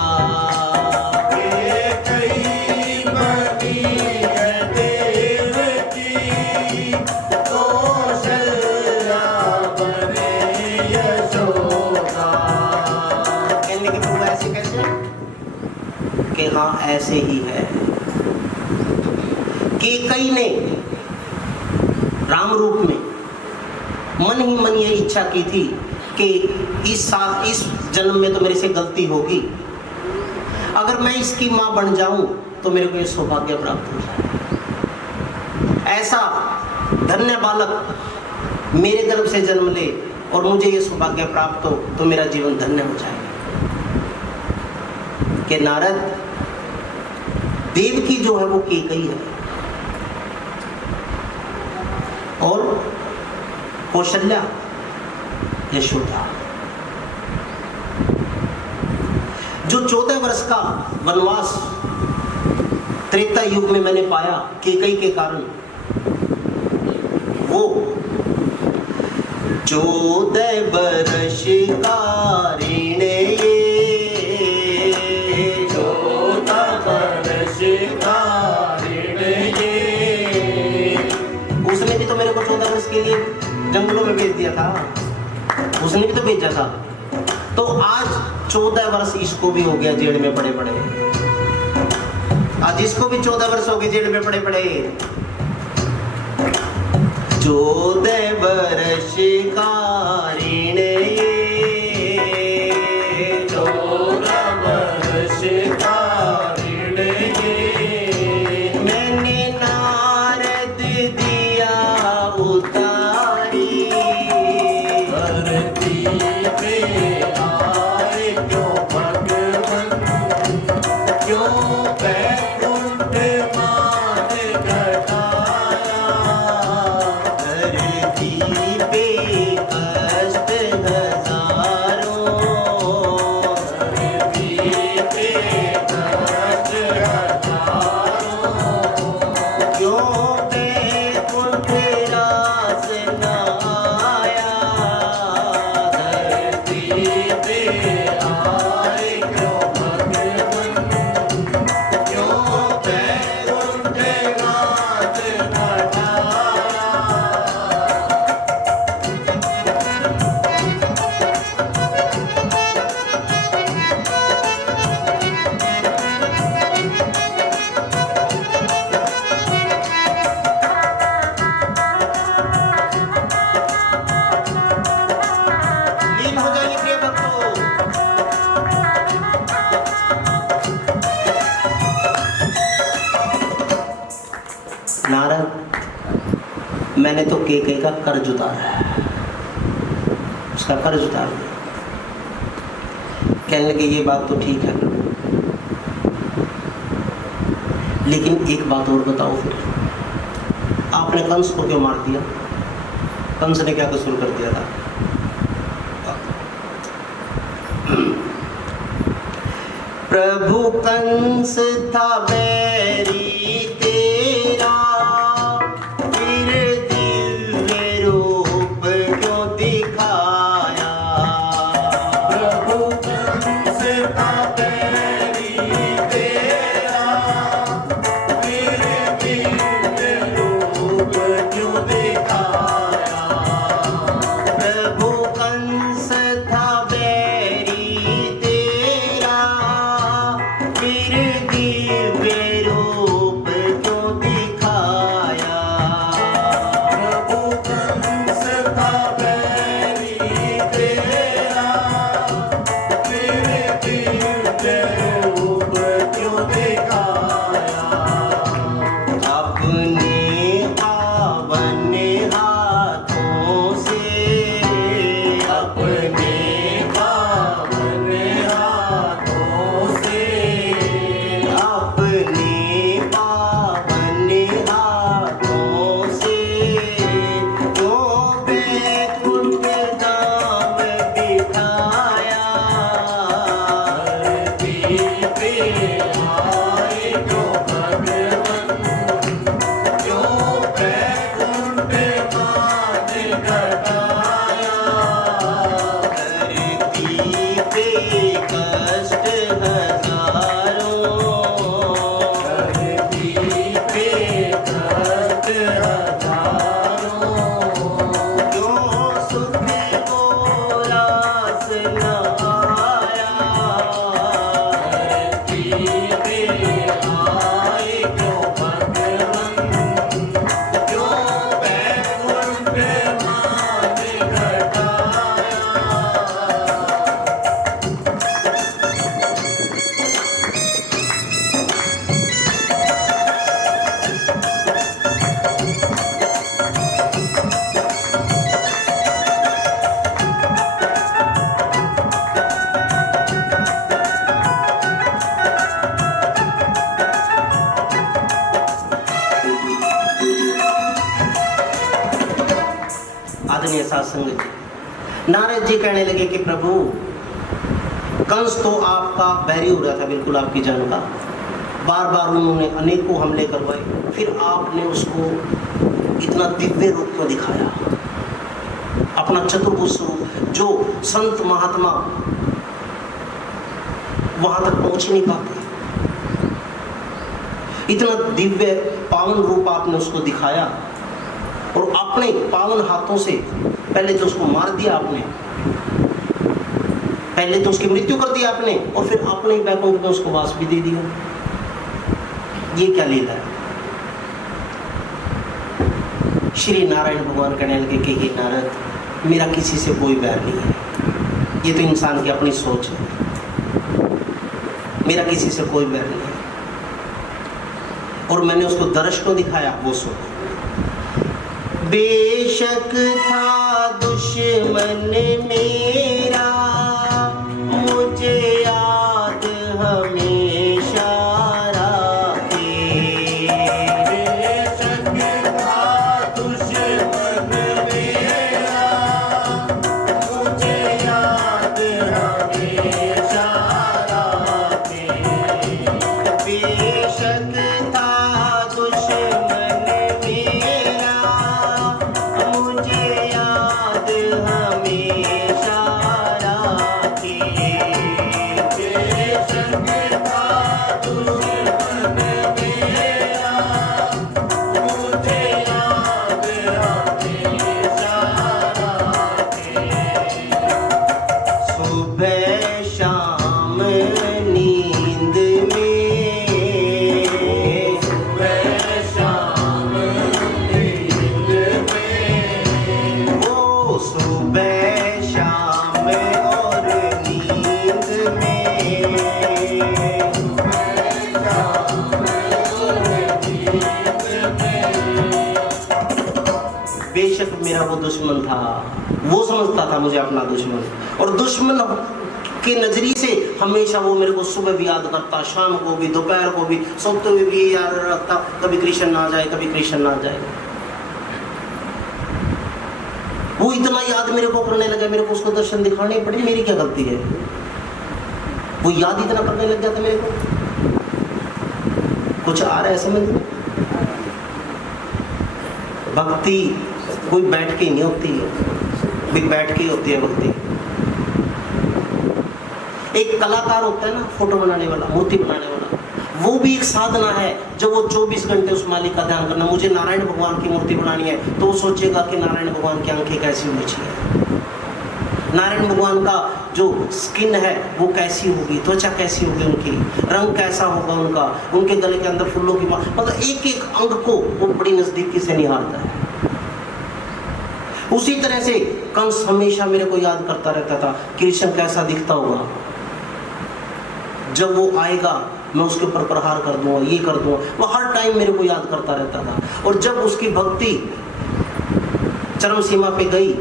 कई बनी है देव की, कौशल्या बने यशोदा। कहने के प्रभु ऐसे कैसे? कि हाँ ऐसे ही है। केकई ने राम रूप में मन ही मन ये इच्छा की थी कि इस जन्म में तो मेरे से गलती होगी, अगर मैं इसकी माँ बन जाऊं तो मेरे को ये सौभाग्य प्राप्त हो जाए। ऐसा धन्य बालक मेरे गर्भ से जन्म ले और मुझे ये सौभाग्य प्राप्त हो तो मेरा जीवन धन्य हो जाएगा। कि नारद, देवकी जो है वो केकई है और कौशल्या यशोदा। जो 14 वर्ष का वनवास त्रेता युग में मैंने पाया केकई के कारण, वो 14 वर्ष का ऋण ये, 14 वर्ष का ऋण ये। उसने भी तो मेरे को 14 वर्ष के लिए जंगलों में भेज दिया था, उसने भी तो भेजा था। तो आज 14 वर्ष इसको भी हो गया जेल में पड़े पड़े, आज इसको भी 14 वर्ष हो गए जेल में पड़े पड़े। 14 वर्ष का ऋण ये, 14 वर्ष का ऋण ये। मैंने नारद दिया उतारी, धरती पे आए क्यों भगवन, क्यों बैकुंठ मान घटाया। धरती पे कष्ट हजारों, धरती पे कष्ट हजारों, क्यों बैकुंठ रास न आया। धरती पे आए क्यों भगवन, क्यों बैकुंठ नाथ घटाया। लीन हो जाइए प्रिय भक्तों। नारद, मैंने तो केके का कर्ज उतारा है, उसका कर्ज उतार दिया। कहने लगे ये बात तो ठीक है, लेकिन एक बात और बताओ फिर, आपने कंस को क्यों मार दिया? कंस ने क्या कसूर कर दिया था? प्रभु कंस था बैरी तेरा, फिर दिव्य रूप क्यों दिखाया। प्रभु कंस का बैरी तेरा, फिर दिव्य रूप क्यों दिखाया। प्रभु कंस था बैरी तेरा, फिर दिव्य रूप क्यों दिखाया। प्रभु कंस का बैरी तेरा, फिर दिव्य रूप क्यों दिखाया। अपने पावन हाथों से, अपने पावन हाथों से, अपने पावन हाथों से, क्यों बैकुंठ धाम बिठाया। धरती पे आए क्यों भगवन, क्यों बैकुंठ मान घटाया। धरती पे कष्ट हजारों, धरती पे कष्ट हजारों, क्यों सुख को रास न आया। धरती पे आए क्यों भगवन, क्यों बैकुंठ मान घटाया। आदरणीय साध संगत जी, नारद जी कहने लगे कि प्रभु कंस तो आपका बैरी हो रहा था, बिल्कुल आपकी जान का। बार बार उन्होंने अनेकों हमले करवाए, फिर आपने उसको इतना दिव्य रूप में दिखाया। अपना चतुर्भुज स्वरूप जो संत महात्मा वहां तक पहुंच नहीं पाते। इतना दिव्य पावन रूप आपने उसको दिखाया और अपने पावन हाथों से पहले तो उसको मार दिया आपने, पहले तो उसकी मृत्यु कर दी आपने और फिर आपने ही वैकुंठ में उसको वास भी दे दिया। ये क्या लीला है? श्री नारायण भगवान कहने लगे कि हे नारद, मेरा किसी से कोई बैर नहीं है, ये तो इंसान की अपनी सोच है, मेरा किसी से कोई बैर नहीं है। और मैंने उसको दर्श को दिखाया, वो सुनो। बेशक था दुश्मन मेरा, मुझे याद हमेशा रखे। बेशक था दुश्मन मेरा, मुझे याद हमेशा रखे। बेशक था दुश्मन मेरा, मुझे याद हमेशा रखे। बेशक था दुश्मन मेरा, मुझे याद हमेशा रखे। सुबह शाम नींद में, सुबह शाम नींद में, वो सुबह शाम और नींद में, बेशक मेरा वो दुश्मन था, वो समझता था मुझे अपना दुश्मन, और दुश्मन के नजरी से हमेशा वो मेरे को सुबह भी याद करता, शाम को भी, दोपहर को भी, सोते हुए भी याद रखता, कभी कृष्ण ना जाए, कभी कृष्ण ना जाए। वो इतना याद मेरे को करने लगा, मेरे को उसको दर्शन दिखाने पड़े, मेरी क्या गलती है? वो याद इतना करने लग जाता मेरे को। कुछ आ रहा है समझ में? भक्ति कोई बैठ के नहीं होती है, भी बैठ के ही होती है भक्ति। एक कलाकार होता है ना, फोटो बनाने वाला, मूर्ति बनाने वाला, वो भी एक साधना है। जब वो 24 घंटे उस मालिक का ध्यान करना, मुझे नारायण भगवान की मूर्ति बनानी है, तो वो सोचेगा कि नारायण भगवान की आंखें कैसी होनी चाहिए, नारायण भगवान का जो स्किन है वो कैसी होगी, त्वचा कैसी होगी, उनकी रंग कैसा होगा उनका, उनके गले के अंदर फूलों की मतलब एक एक अंग को वो बड़ी नजदीकी से निहारता है। उसी तरह से कंस हमेशा मेरे को याद करता रहता था, कृष्ण कैसा दिखता होगा, जब वो आएगा मैं उसके ऊपर प्रहार कर दूंगा, ये कर दूंगा। वो हर टाइम मेरे को याद करता रहता था। और जब उसकी भक्ति चरम सीमा पे गई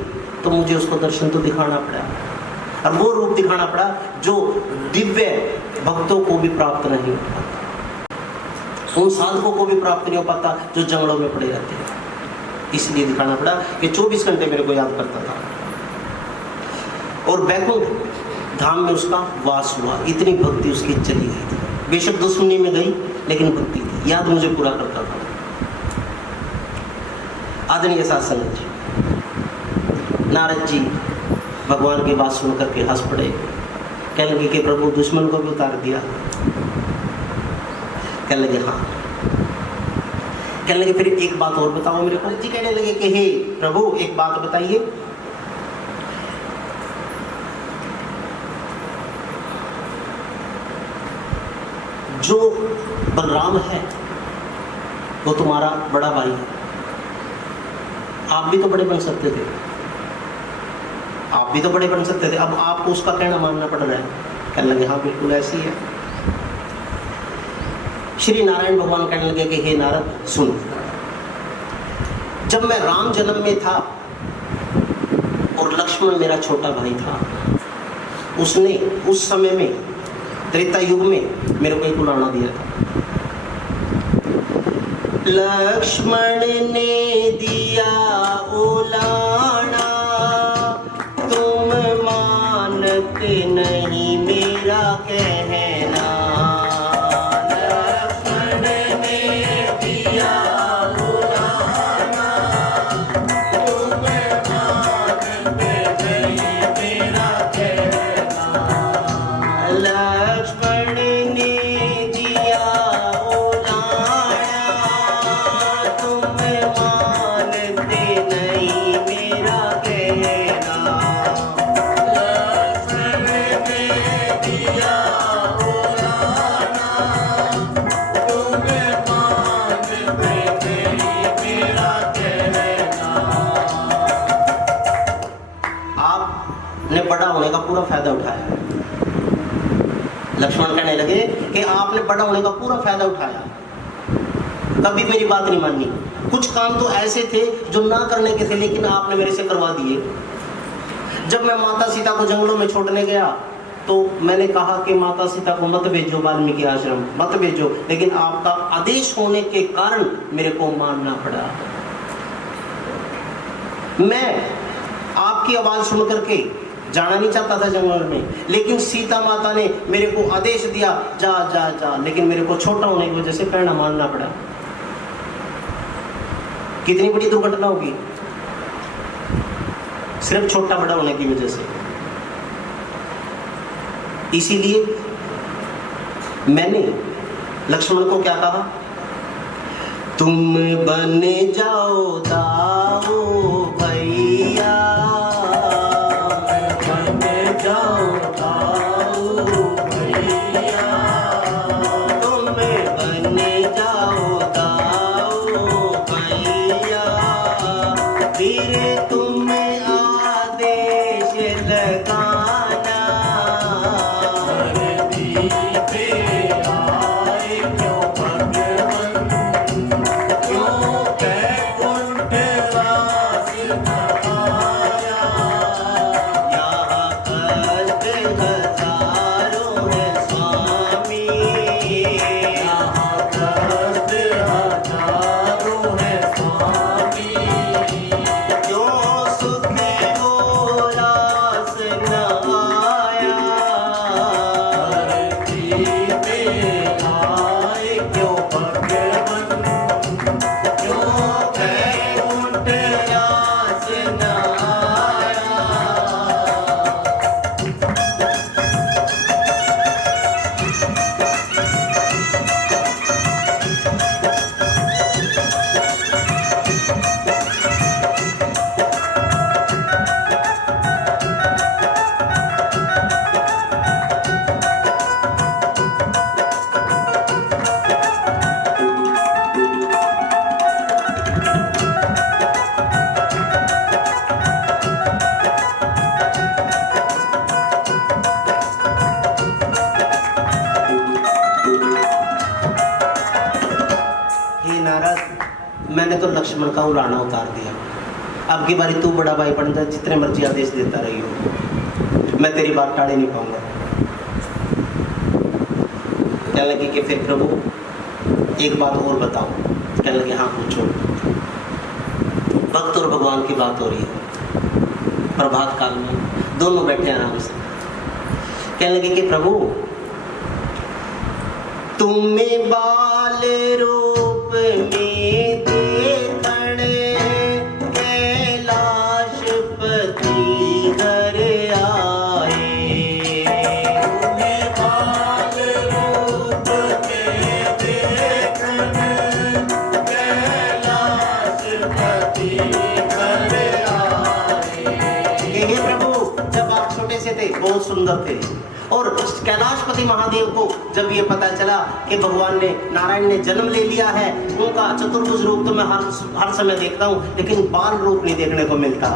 तो मुझे उसको दर्शन तो दिखाना पड़ा, और वो रूप दिखाना पड़ा जो दिव्य भक्तों को भी प्राप्त नहीं हो पाता, उन साधकों को भी प्राप्त नहीं हो पाता जो जंगलों में पड़े रहते हैं। इसलिए दिखाना पड़ा कि 24 घंटे मेरे को याद करता था। और वैकुंठ धाम में उसका वास हुआ, इतनी भक्ति उसकी चली गई थी। बेशक दुश्मनी में गई लेकिन भक्ति थी, याद मुझे पूरा करता था। आदरणीय साध संगत जी, नारद जी भगवान की बात सुन करके हंस पड़े, कहने लगे कि प्रभु दुश्मन को भी उतार दिया। कहने लगे हाँ। कहने लगे फिर एक बात और बताओ मेरे को। जी कहने लगे कि हे प्रभु एक बात बताइए, जो बलराम है वो तुम्हारा बड़ा भाई है, आप भी तो बड़े बन सकते थे, आप भी तो बड़े बन सकते थे, अब आपको उसका कहना मानना पड़ रहा है। कहने लगे हाँ बिल्कुल ऐसी है। श्री नारायण भगवान कहने लगे कि हे नारद सुन, जब मैं राम जन्म में था और लक्ष्मण मेरा छोटा भाई था, उसने उस समय में त्रेता युग में मेरे को एक उलाना दिया था। लक्ष्मण ने दिया उलाना, तुम मानते नहीं मेरा कहना। लक्ष्मण ने दिया उलाना, तुम मानते ने बड़ा होने का पूरा फायदा उठाया है। लक्ष्मण कहने लगे कि आपने बड़ा होने का पूरा फायदा उठाया, कभी मेरी बात नहीं मानी। कुछ काम तो ऐसे थे जो ना करने के थे, लेकिन आपने मेरे से करवा दिए। जब मैं माता सीता को जंगलों में छोड़ने गया तो मैंने कहा कि माता सीता को मत भेजो वाल्मीकि आश्रम, मत भेजो, लेकिन आपका आदेश होने के कारण मेरे को मानना पड़ा। मैं आपकी आवाज सुन करके जाना नहीं चाहता था जंगल में, लेकिन सीता माता ने मेरे को आदेश दिया जा जा जा, लेकिन मेरे को छोटा होने की वजह से कहना मानना पड़ा। कितनी बड़ी दुर्घटना होगी सिर्फ छोटा बड़ा होने की वजह से। इसीलिए मैंने लक्ष्मण को क्या कहा, तुम बन जाओ दाऊ भैया, बन जाओ दाऊ भैया, तुम बन जाओ दाऊ भैया, फिर तुम आदेश लगाना, धरती पे आए क्यों भगवन, क्यों बैकुंठ वास आया, यहाँ कष्ट हजारों है स्वामी, यहाँ कष्ट हजारों है स्वामी, क्यों सुख को रास न आया, धरती पे आए क्यों भगवन, क्यों बैकुंठ रास न आया। हे नारद, मैंने तो लक्ष्मण का उड़ाना उतार दिया, अब की बारी तू बड़ा भाई बन जा, जितने मर्जी आदेश देता रही हो, मैं तेरी बात टाड़े नहीं पाऊंगा। कहने लगी कि फिर प्रभु एक बात और बताओ। कहने लगे हाँ पूछो। भक्त और भगवान की बात हो रही है, प्रभात काल में दोनों बैठे आराम से। कहने लगे कि प्रभु तुम्हें बाल रूप में देखण कैलाशपति घर आए, तुम्हें बाल रूप में देखन कैलाशपति घर आए। हे प्रभु, जब आप छोटे से थे बहुत सुंदर थे, और कैलाशपति महादेव को जब ये पता चला कि भगवान ने नारायण ने जन्म ले लिया है, उनका चतुर्भुज रूप तो मैं हर समय देखता हूँ, लेकिन बाल रूप नहीं देखने को मिलता।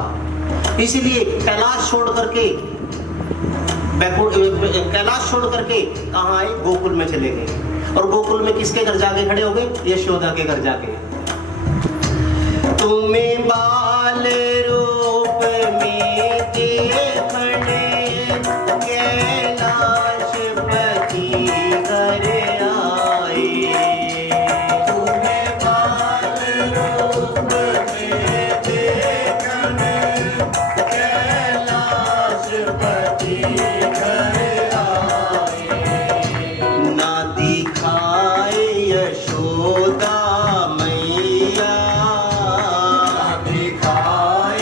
इसीलिए कैलाश छोड़ करके कहाँ आए, गोकुल में चले गए। और गोकुल में किसके घर जाके खड़े हो गए, यशोदा के घर जाके। तुम्हें बाल रूप में देखने कैलाशपति घर आए, तुम्हें बाल रूप में देखन कैलाशपति घर आए। ना दिखाए यशोदा मैया, दिखाए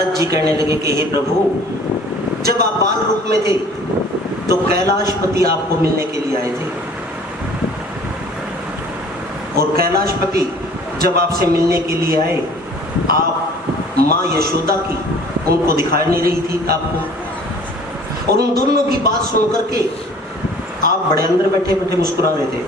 नारद जी कहने लगे कि हे प्रभु, जब आप बाल रूप में थे तो कैलाशपति आपको मिलने के लिए आए थे, और कैलाशपति जब आपसे मिलने के लिए आए, आप माँ यशोदा की उनको दिखाई नहीं रही थी आपको, और उन दोनों की बात सुन करके आप बड़े अंदर बैठे बैठे मुस्कुरा रहे थे।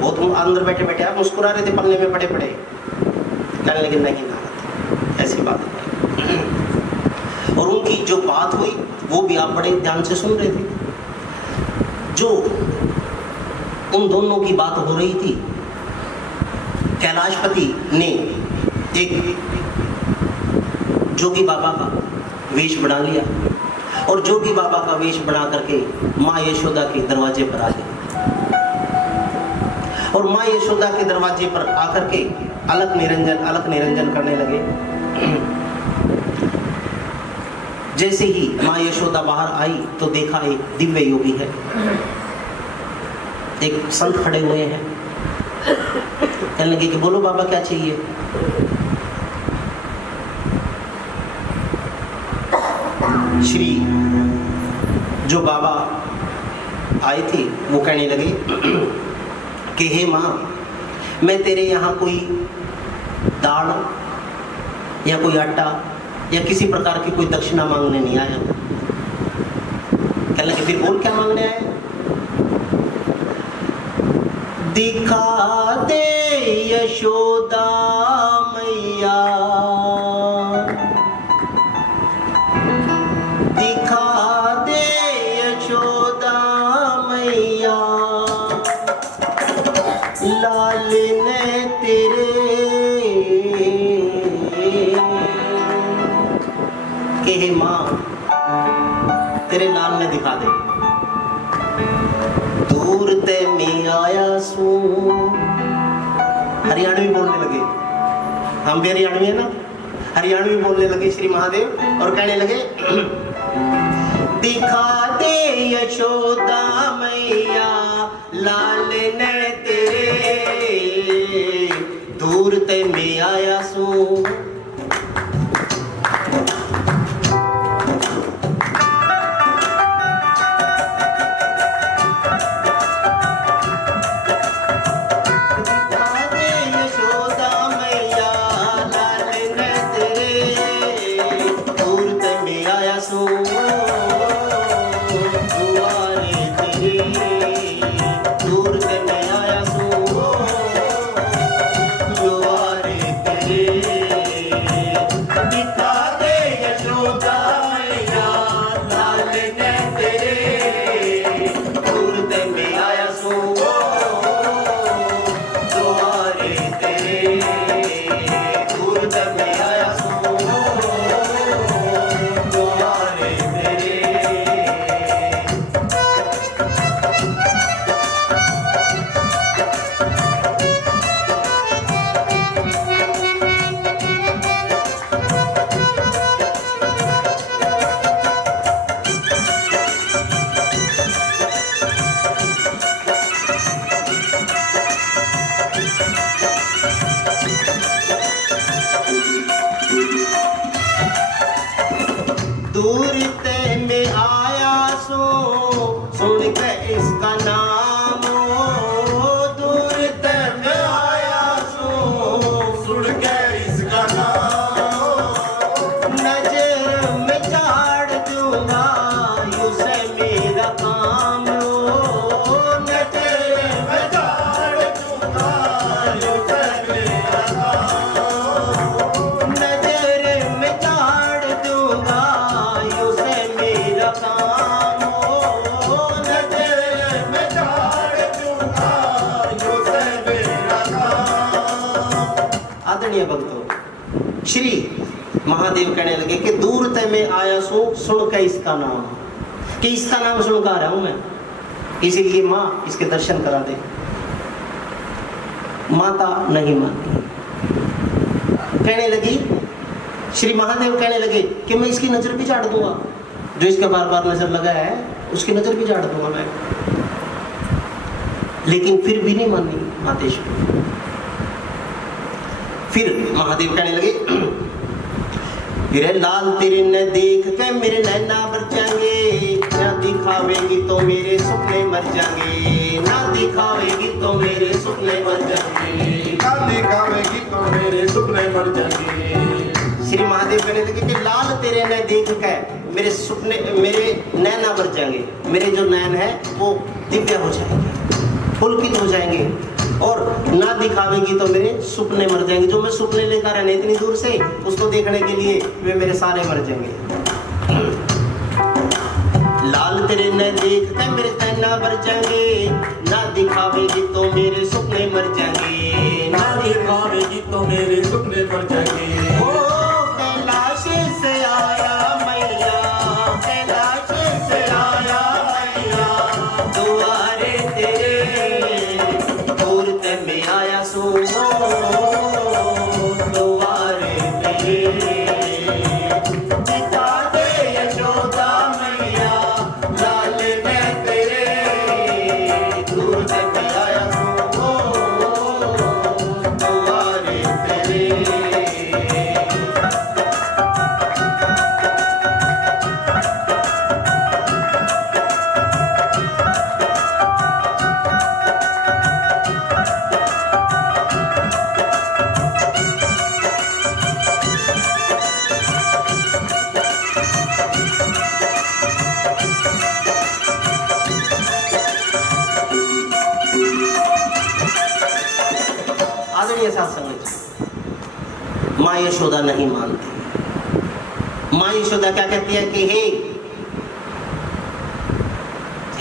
बहुत अंदर बैठे बैठे आप मुस्कुरा रहे थे, पन्ने में पड़े पड़े। कहने लगे नहीं नारद, ऐसी बात नहीं। और उनकी जो बात हुई वो भी आप बड़े ध्यान से सुन रहे थे। जो उन दोनों की बात हो रही थी, कैलाशपति ने एक जोगी बाबा का वेश बना लिया, और जोगी बाबा का वेश बना करके माँ यशोदा के दरवाजे पर आ गए, और माँ यशोदा के दरवाजे पर आकर के अलख निरंजन करने लगे। जैसे ही माँ यशोदा बाहर आई तो देखा एक दिव्य योगी है, एक संत खड़े हुए हैं। कहने लगे कि बोलो बाबा क्या चाहिए। श्री जो बाबा आए थे वो कहने लगे कि हे माँ, मैं तेरे यहाँ कोई दाल या कोई आटा या किसी प्रकार की कोई दक्षिणा मांगने नहीं आया। कहने लगे फिर बोल क्या मांगने आए। दिखा दे यशोदा मैया, दिखा दे यशोदा मैया, लाल ने तेरे के हे माँ, तेरे लाल ने दिखा दे। दूर ते में आया सू, हरियाणवी बोलने लगे, हम भी हरियाणवी है ना, हरियाणवी बोलने लगे श्री महादेव और कहने लगे दिखा दे यशोदा मैया, लाल ने तेरे दूर ते में आया सू। भक्तों, श्री महादेव कहने लगे कि दूर ते में आया सो सुन के इसका नाम, कि इसका नाम सुन कर रहा हूं मैं, इसीलिए माँ इसके दर्शन करा दे। माता नहीं मानती, कहने लगी, श्री महादेव कहने लगे कि मैं इसकी नजर भी झाड़ दूंगा, जो इसका बार बार नजर लगा है उसकी नजर भी झाड़ दूंगा मैं। लेकिन फिर भी नहीं मानी मातेश्वरी। फिर महादेव कहने लगे फिर लाल तेरे न देख के मेरे नैना मर जाएंगे, ना दिखावेगी तो मेरे सपने मर जाएंगे, ना दिखावेगी तो मेरे सपने मर जाएंगे, ना दिखावेगी तो मेरे सपने मर जाएंगे। श्री महादेव कहने लगे कि लाल तेरे न देख के मेरे सपने, मेरे नैना मर जाएंगे, मेरे जो नैन है वो दिव्य हो जाएंगे, पुलकित हो जाएंगे, और ना दिखावेगी तो मेरे सपने मर जाएंगे। जो मैं सपने लेकर आने इतनी दूर से उसको देखने के लिए वे मेरे सारे मर जाएंगे। लाल तेरे न देख के मेरे नैना मर जाएंगे, ना दिखावेगी तो मेरे सपने मर जाएंगे, ना दिखावेगी तो मेरे सपने मर जाएंगे। ओ कैलाश से आया मैया, कैलाश से आया मैया, दुआरे तेरे मूरत में आया सुनो, दुआरे तेरे दिखा दे यशोदा मैया, लाल मैं तेरे मूरत में आया सुनो, दुआरे तेरे। आदरणीय सत्संग, माँ यशोदा नहीं मानती। माँ यशोदा क्या कहती है कि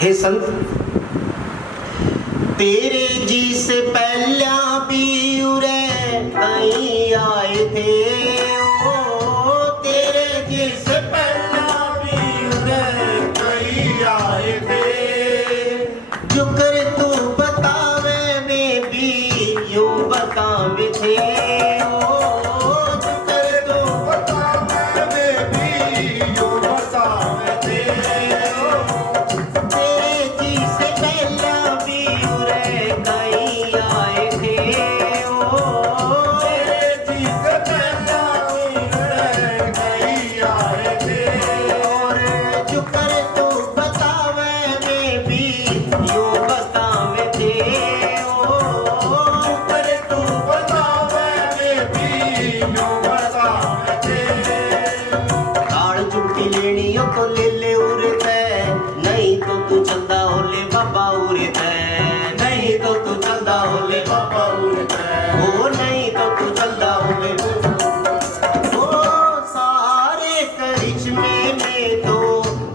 हे संत, तेरे जी से पहला भी उरे कहीं आए थे, ओ तेरे जी से पहला भी उरे कहीं आए थे, जो कर तू बतावे में भी यूं बतावे थे, ओ जो कर तू बतावे भी यूं बतावे थे, तेरे जी से पहला भी उरे कहीं आए थे, ओ तेरे जी से पहला भी कहीं आए थे, और जो कर तू बतावे में भी यूं बतावे थे, ओ करे तू बतावे भी यूं बतावे थे। दाल चुटकी लेनी हो तो ले ले उरे ते, नहीं तो तू चलदा हो ले बाबा उरे ते, नहीं तो तू चलदा हो ले बाबा उड़ते ओ नहीं तो तू चलदा हो ले, ओ सारे करिश्मे में तो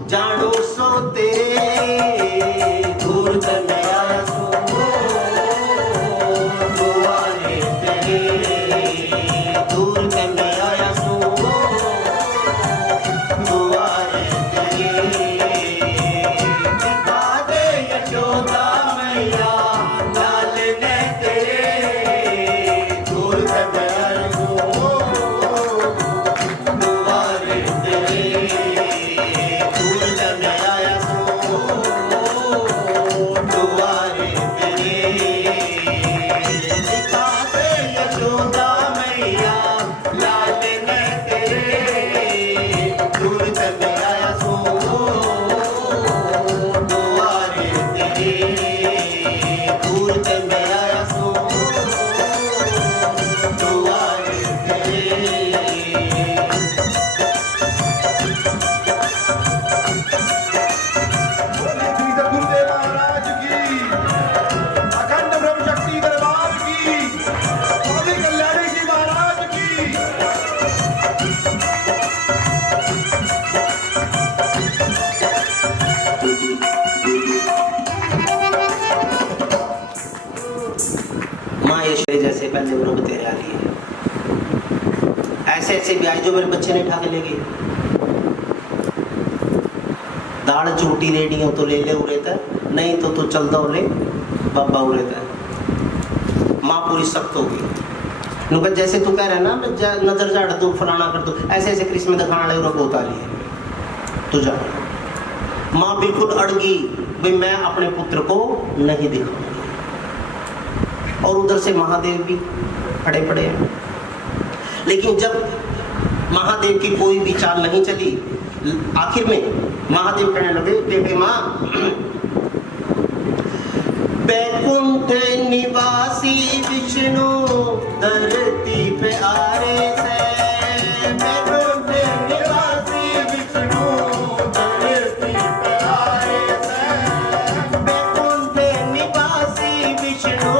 जानो सो तेरे, दूर से मैं आया सो दुआरे तेरे, दूर से मैं आया सो दुआरे तेरे, दिखा दे यशोदा मैया, लाल ने तेरे, दूर से मैं आया सो दुआरे तेरे, दूर से मैं आया सो दुआरे तेरे, दिखा दे यशोदा मैया, लाल ने तेरे, दूर से मैं आया सो दुआरे तेरे, दूर से मैं आया सो दुआरे तेरे। बोले श्री सद्गुरुदेव महाराज की, अखंड ब्रह्म शक्ति दरबार की, स्वामी कल्याणी जी महाराज की। माँ यशोदा जैसे पहले प्रभु तेरे आ लिए, ऐसे ऐसे ब्याज जो मेरे बच्चे ने उठा के ले गए, दाल झूठी रेडी हो तो ले ले उरे ते, नहीं तो तू चलदा हो ले बाबा उरे ते। माँ पूरी सख्त हो गई, नुका जैसे तू कह रहा है ना मैं नजर झाड़ दूं फलाना कर दूं, ऐसे ऐसे कृष्ण दिखाने वाले उन्हें बहुत आ रही है, तू जा। माँ बिल्कुल अड़ गई, भाई मैं अपने पुत्र को नहीं दिखाऊंगी, और उधर से महादेव भी खड़े पड़े हैं। लेकिन जब महादेव की कोई भी चाल नहीं चली। आखिर में महादेव कहने लगे, देखे माँ, बैकुंठ निवासी विष्णु धरती पे आरे से, बैकुंठ निवासी विष्णु धरती पे आरे से, बैकुंठ निवासी विष्णु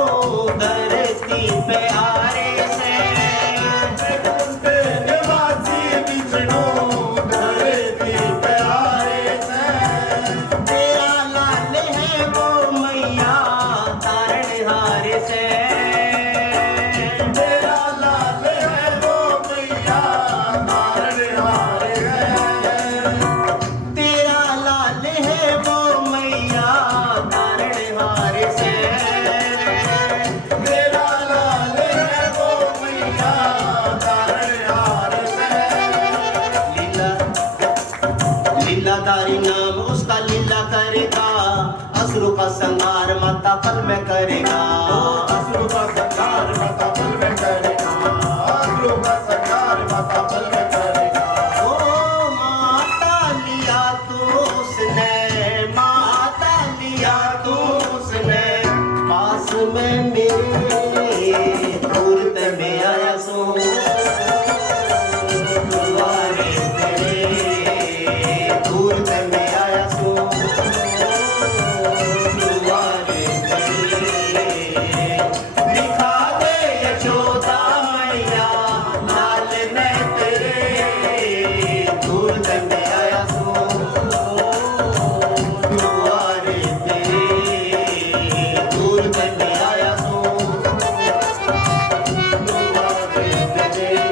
धरती पे आरे से, बैकुंठ निवासी विष्णु धरती पे आरे से, तेरा लाल है वो मैया तारणहार से, तेरा लाल है वो मैया तारणहार है, तेरा लाल है वो मैया तारणहार से, तेरा लाल है वो मैया तारणहार से, लीलाधारी नाम उसका लीला करेगा, असुरों का संहार माता पल में करेगा, असुरों का संहार माता पल में करेगा, असुरों का संहार माता पल में करेगा। ओ माता लिया तो उसने, माता लिया तो उसने, पास में मेरे मूर्त में आया सो, द्वारे तेरे मूर्त में आया सो, द्वारे तेरे दिखा दे यशोदा मैया, लाल ने तेरे मूर्त में आया सो, द्वारे तेरे मूर्त में आया सो, द्वारे तेरे।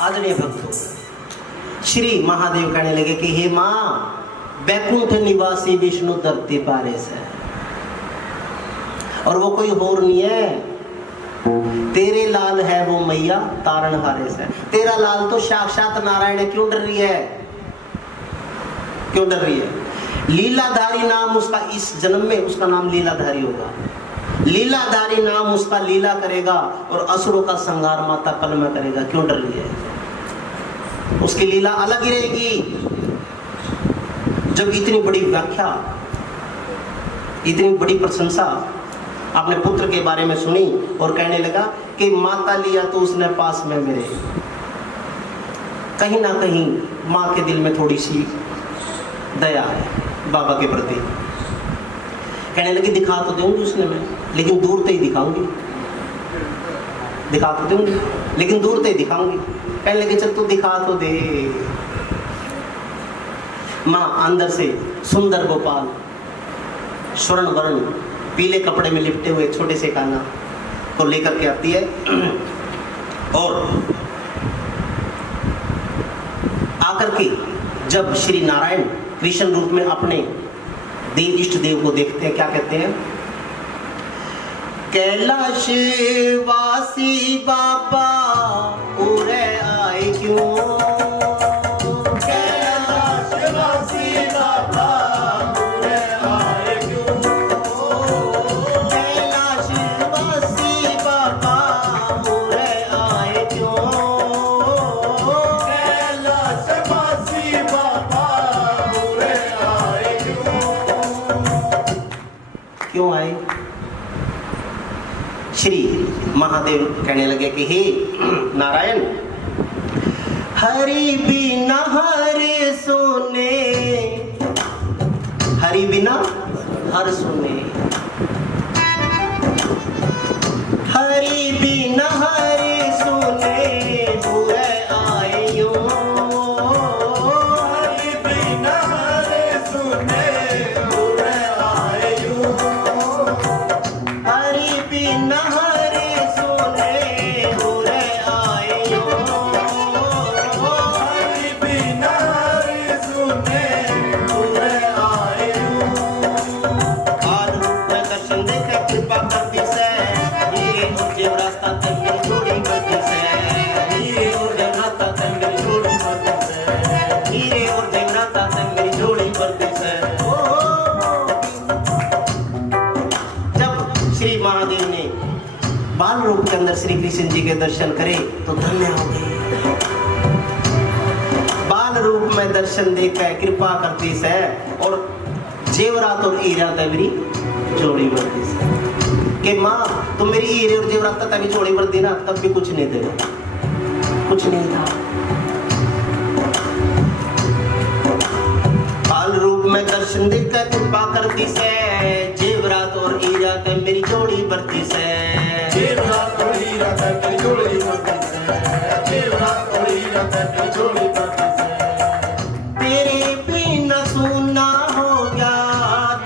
आदरणीय भक्तों, श्री महादेव कहने लगे कि हे माँ, बैकुंठ निवासी विष्णु धरती पारे से, और वो कोई और नहीं है, तेरे लाल है वो मैया तारणहारे से, तेरा लाल तो साक्षात नारायण है। क्यों डर रही है, क्यों डर रही है? लीलाधारी नाम उसका, इस जन्म में उसका नाम लीलाधारी होगा, लीलाधारी नाम उसका लीला करेगा, और असुरों का संहार माता पल में करेगा। क्यों डर रही है? उसकी लीला अलग ही रहेगी। जब इतनी बड़ी व्याख्या, इतनी बड़ी प्रशंसा अपने पुत्र के बारे में सुनी और कहने लगा कि माता लिया तो उसने पास में मेरे, कहीं ना कहीं माँ के दिल में थोड़ी सी दया है बाबा के प्रति। कहने लगी दिखा तो दूंगी उसने मैं, लेकिन दूर से ही दिखाऊंगी, दिखा तो दूंगी लेकिन दूर से ही दिखाऊंगी। कहने लगी चल तू दिखा तो दे। माँ अंदर से सुंदर गोपाल, स्वर्ण वर्ण पीले कपड़े में लिपटे हुए छोटे से कान्हा को लेकर के आती है, और आकर के जब श्री नारायण कृष्ण रूप में अपने देव इष्ट देव को देखते हैं, क्या कहते हैं? कैलाश वासी बाबा उरे आए क्यों, कैलाश वासी बाबा उरे आए क्यों, कैलाश वासी बाबा उरे आए क्यों, कैलाश वासी बाबा उरे आए क्यों आए? श्री महादेव कहने लगे कि हे नारायण, हरि बिना हर सोने, हरि बिना हर सोने, हरि बिना हर सोने पूरे आयो, हरि बिना हर सोने पूरे आयो, हरि बिना हर सोने पूरे आयो, हरि बिना हर महादेव ने बाल रूप के अंदर श्री कृष्ण जी के दर्शन करे तो धन्य हो गए। बाल रूप में दर्शन देकर कृपा करती से और जेवरात और हीरा तबरी जोड़ी बढ़ती से कि माँ तुम मेरी हीरे और जेवरात तभी जोड़ी बढ़ती ना, तब भी कुछ नहीं दे, कुछ नहीं था। बाल रूप में दर्शन देकर कृपा करती से जेवरात और हीरा तब मेरी जोड़ी बढ़ती से, जेवरात और हीरा तब मेरी जोड़ी बढ़ती से, जेवरात और हीरा तब मेरी जोड़ी बढ़ती से। तेरे बिना सुना हो गया,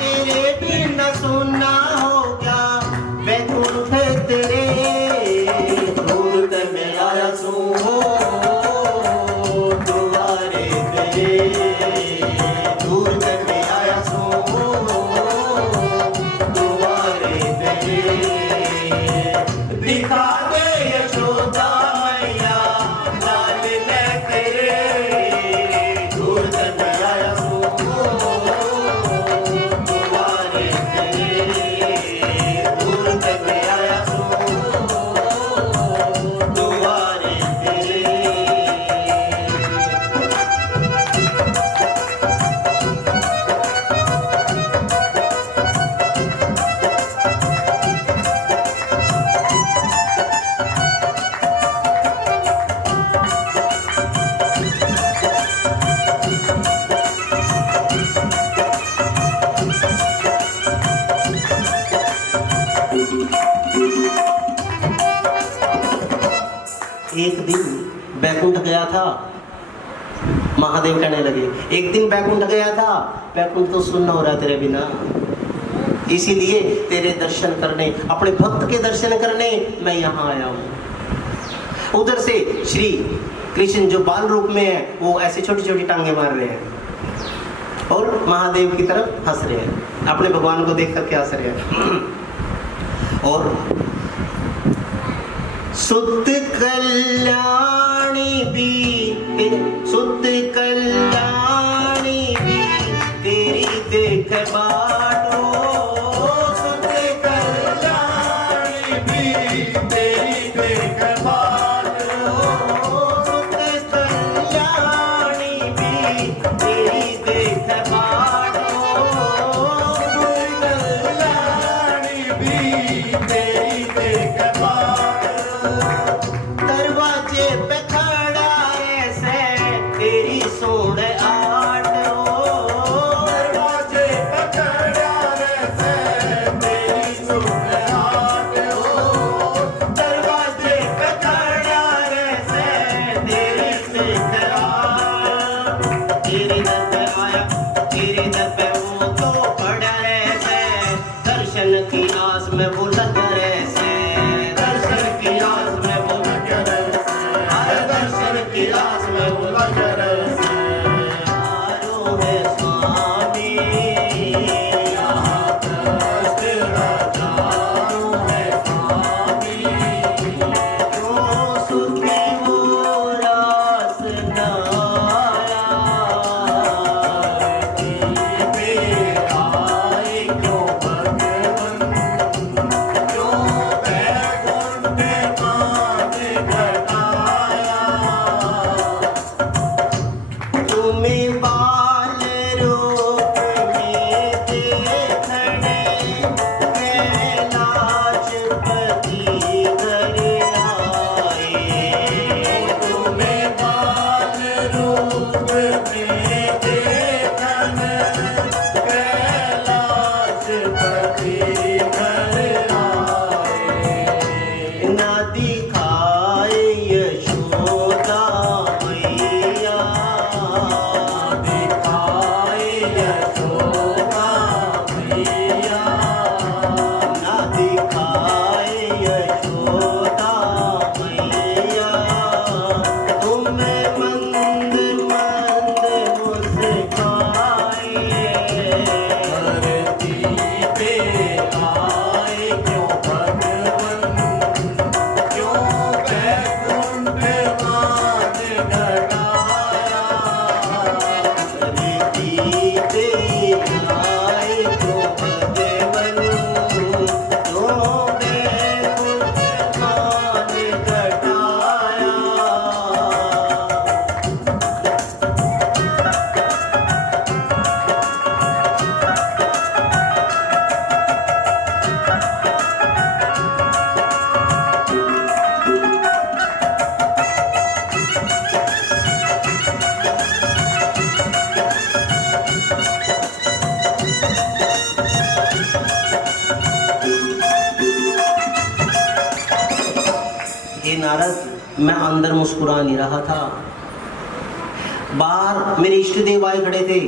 तेरे बिना सुना हो गया बैकुंठ तेरे, दूर ते मैं आया सू दुआरे तेरे, दूर ते मैं आया सू दुआरे तेरे। दिखा दे यशोदा मैया लाल ने तेरे, दूर ते मैं आया सू दुआरे तेरे, दूर ते मैं आया सू दुआरे तेरे। एक दिन बैकुंठ गया था, महादेव कहने लगे एक दिन बैकुंठ गया था, बैकुंठ तो सुनना हो रहा तेरे बिना, इसीलिए तेरे दर्शन करने, अपने भक्त के दर्शन करने मैं यहाँ आया हूँ। उधर से श्री कृष्ण जो बाल रूप में है वो ऐसे छोटी छोटी टांगे मार रहे हैं और महादेव की तरफ हंस रहे हैं, अपने भगवान को देख करके हंस रहे हैं। और शुद्ध कल्याणी भी, शुद्ध कल्याणी भी तेरी देख बाटो, शुद्ध कल्याणी भी तेरी देख बाटो, शुद्ध कल्याणी भी तेरी देख बाटो, शुद्ध कल्याणी भी तेरी देख बाटो। दरवाजे पे खड़ा ऐसे तेरी सोड़ आट हो, दरवाजे पे खड़ा ऐसे तेरी सोड़ आट हो, दरवाजे पे खड़ा ऐसे तेरी सोड़ आट। तेरे दर पे आया, तेरे दर पे वो तो पड़ा ऐसे, दर्शन की आस में वो लगा ऐसे, दर्शन की आस में वो लगा ऐसे, दर्शन की आस में वो लगा ऐसे। आरो है स्वामी यहाँ कष्ट हजारों है स्वामी, क्यों सुखी वो रास न आया, पे आए क्यों भगवन, क्यों बैकुंठ मान घटाया। तुम्हें बाल रूप में देखने कैलाशपति घर आए, तुम्हें बाल रूप में देखने कैलाशपति घर आए। ना दिखाए यशोदा मैया, दिखाए यशोदा मैया, ना दिखाए यशोदा मैया, तुम्हें मंद मंद मुस्काए, धरती पे नारद मैं अंदर मुस्कुरा नहीं रहा था, बाहर मेरे इष्ट देव आए खड़े थे,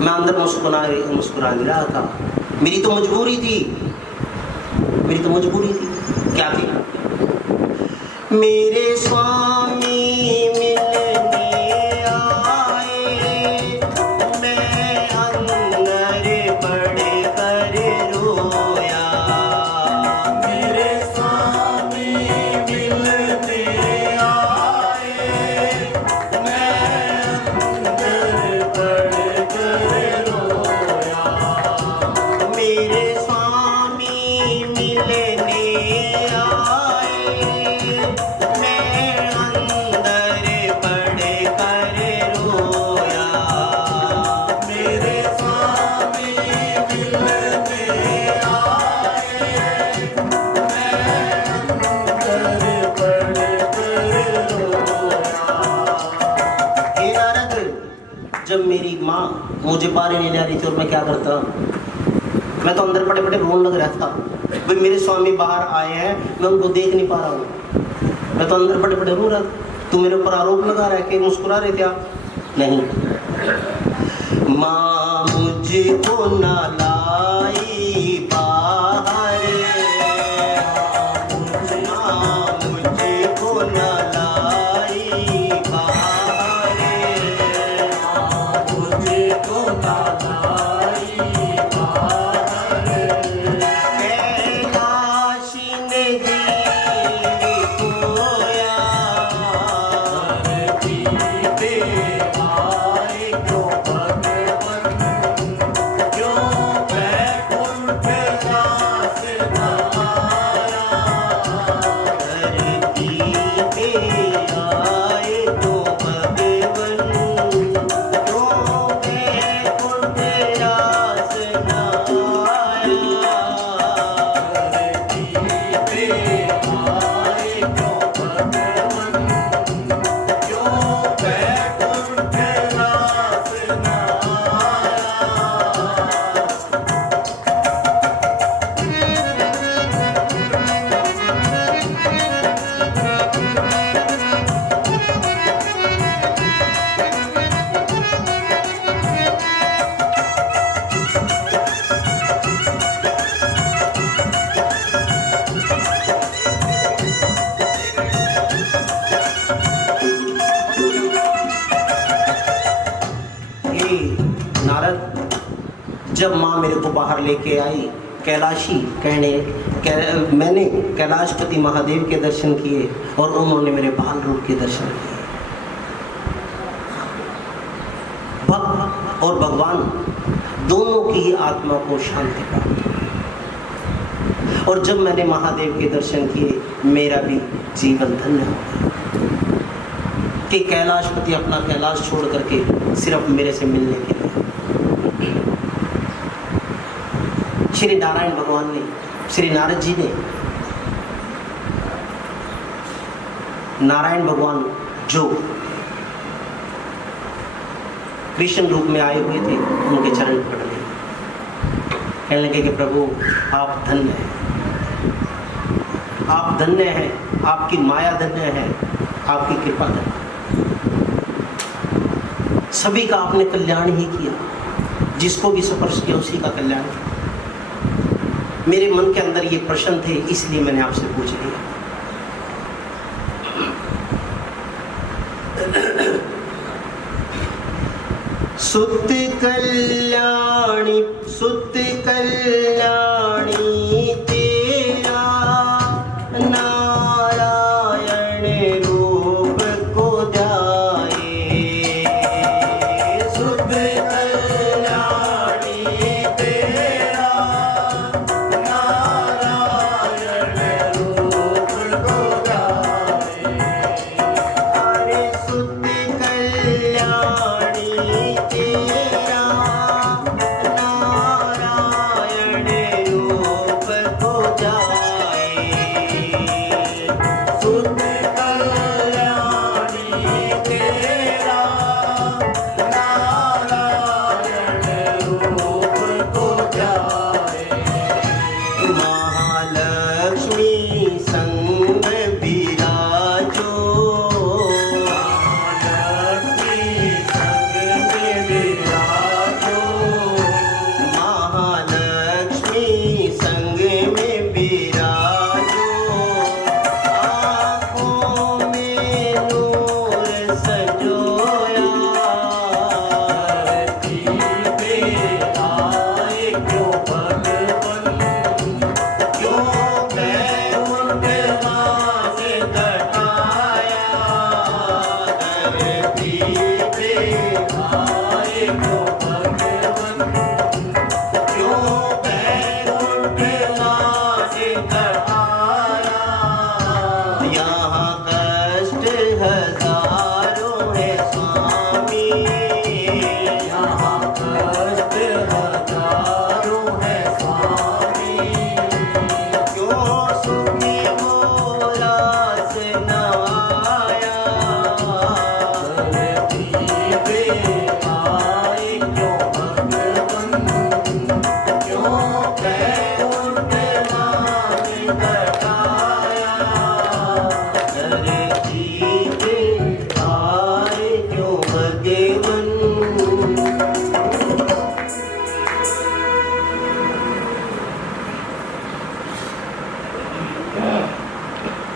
मैं अंदर मुस्कुरा नहीं रहा था। मेरी तो मजबूरी थी, क्या थी? मेरे स्वामी मिलने आए, मैं अंदर पड़ कर रोया। मेरे स्वामी मिलने आए, मैं अंदर पड़ कर रोया। मेरे स्वामी मिलने आए, मैं अंदर पड़ कर रोया। मेरे स्वामी मिलने आए, मैं अंदर पड़ कर रोया। हे नारद, जब मेरी माँ मुझे पारे नहीं ला रही थी और मैं क्या करता, मैं तो अंदर पड़े पड़े रोने लग रहा था। भाई मेरे स्वामी बाहर आए हैं, मैं उनको देख नहीं पा रहा हूँ, मैं तो अंदर पड़े पड़े रो रहा था। तू मेरे ऊपर आरोप लगा रहा है कि मुस्कुरा रहे थे आप। नहीं, माँ मुझको ना लाई बाहर, माँ मुझको ना लाई बाहर, मुझको ना लाई बाहर, कैलाश ने गिर खोया, धरती पे आए क्यों भगवन, क्यों बैकुंठ दास न आया। धरती पे आए तो भगवन, क्यों बैकुंठ दास न आया। धरती पे आए क्यों भगवन, क्यों बैकुंठ दास न आया। हे नारद, जब माँ मेरे को बाहर लेके आई, कैलाशी मैंने कैलाशपति महादेव के दर्शन किए और उन्होंने मेरे बाल रूप के दर्शन किए। भक्त और भगवान दोनों की ही आत्मा को शांति प्राप्त हुई। और जब मैंने महादेव के दर्शन किए, मेरा भी जीवन धन्य हो गया कि कैलाशपति अपना कैलाश छोड़ करके सिर्फ मेरे से मिलने के लिए। श्री नारायण भगवान ने, श्री नारद जी ने, नारायण भगवान जो कृष्ण रूप में आए हुए थे, उनके चरण पकड़ लिए, कहने लगे कि प्रभु आप धन्य हैं, आप धन्य हैं, आपकी माया धन्य है, आपकी कृपा धन्य है। सभी का आपने कल्याण ही किया, जिसको भी स्पर्श किया उसी का कल्याण किया। मेरे मन के अंदर ये प्रश्न थे, इसलिए मैंने आपसे पूछ लिया। सुत कल्याणी, सुत कल्याणी तेरा नारायण रूप को ध्याए। सुत कल्याणी तेरा नारायण रूप को गाए। अरे सुत कल्याणी तेरा नारायण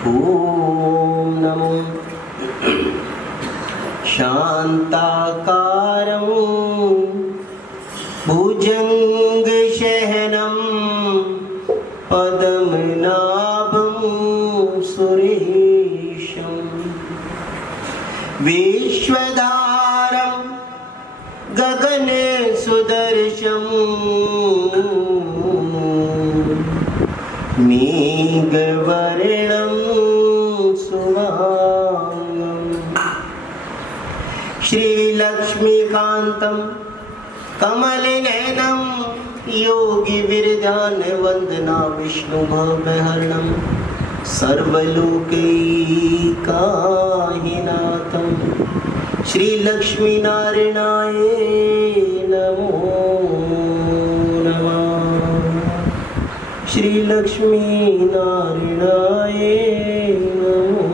ॐ नमो शान्ताकारं भुजङ्गशयनं पद्मनाभं सुरेशं विश्वधारं गगनसुदर्शं मेघवर्णं शुभांगं श्रीलक्ष्मीकान्तं कमलनयनं योगिविरजानवन्दना विष्णुभवहरणं सर्वलोकैकाहिनाथं श्रीलक्ष्मीनारायणाय नमो नमः। श्रीलक्ष्मीनारायणाय नमो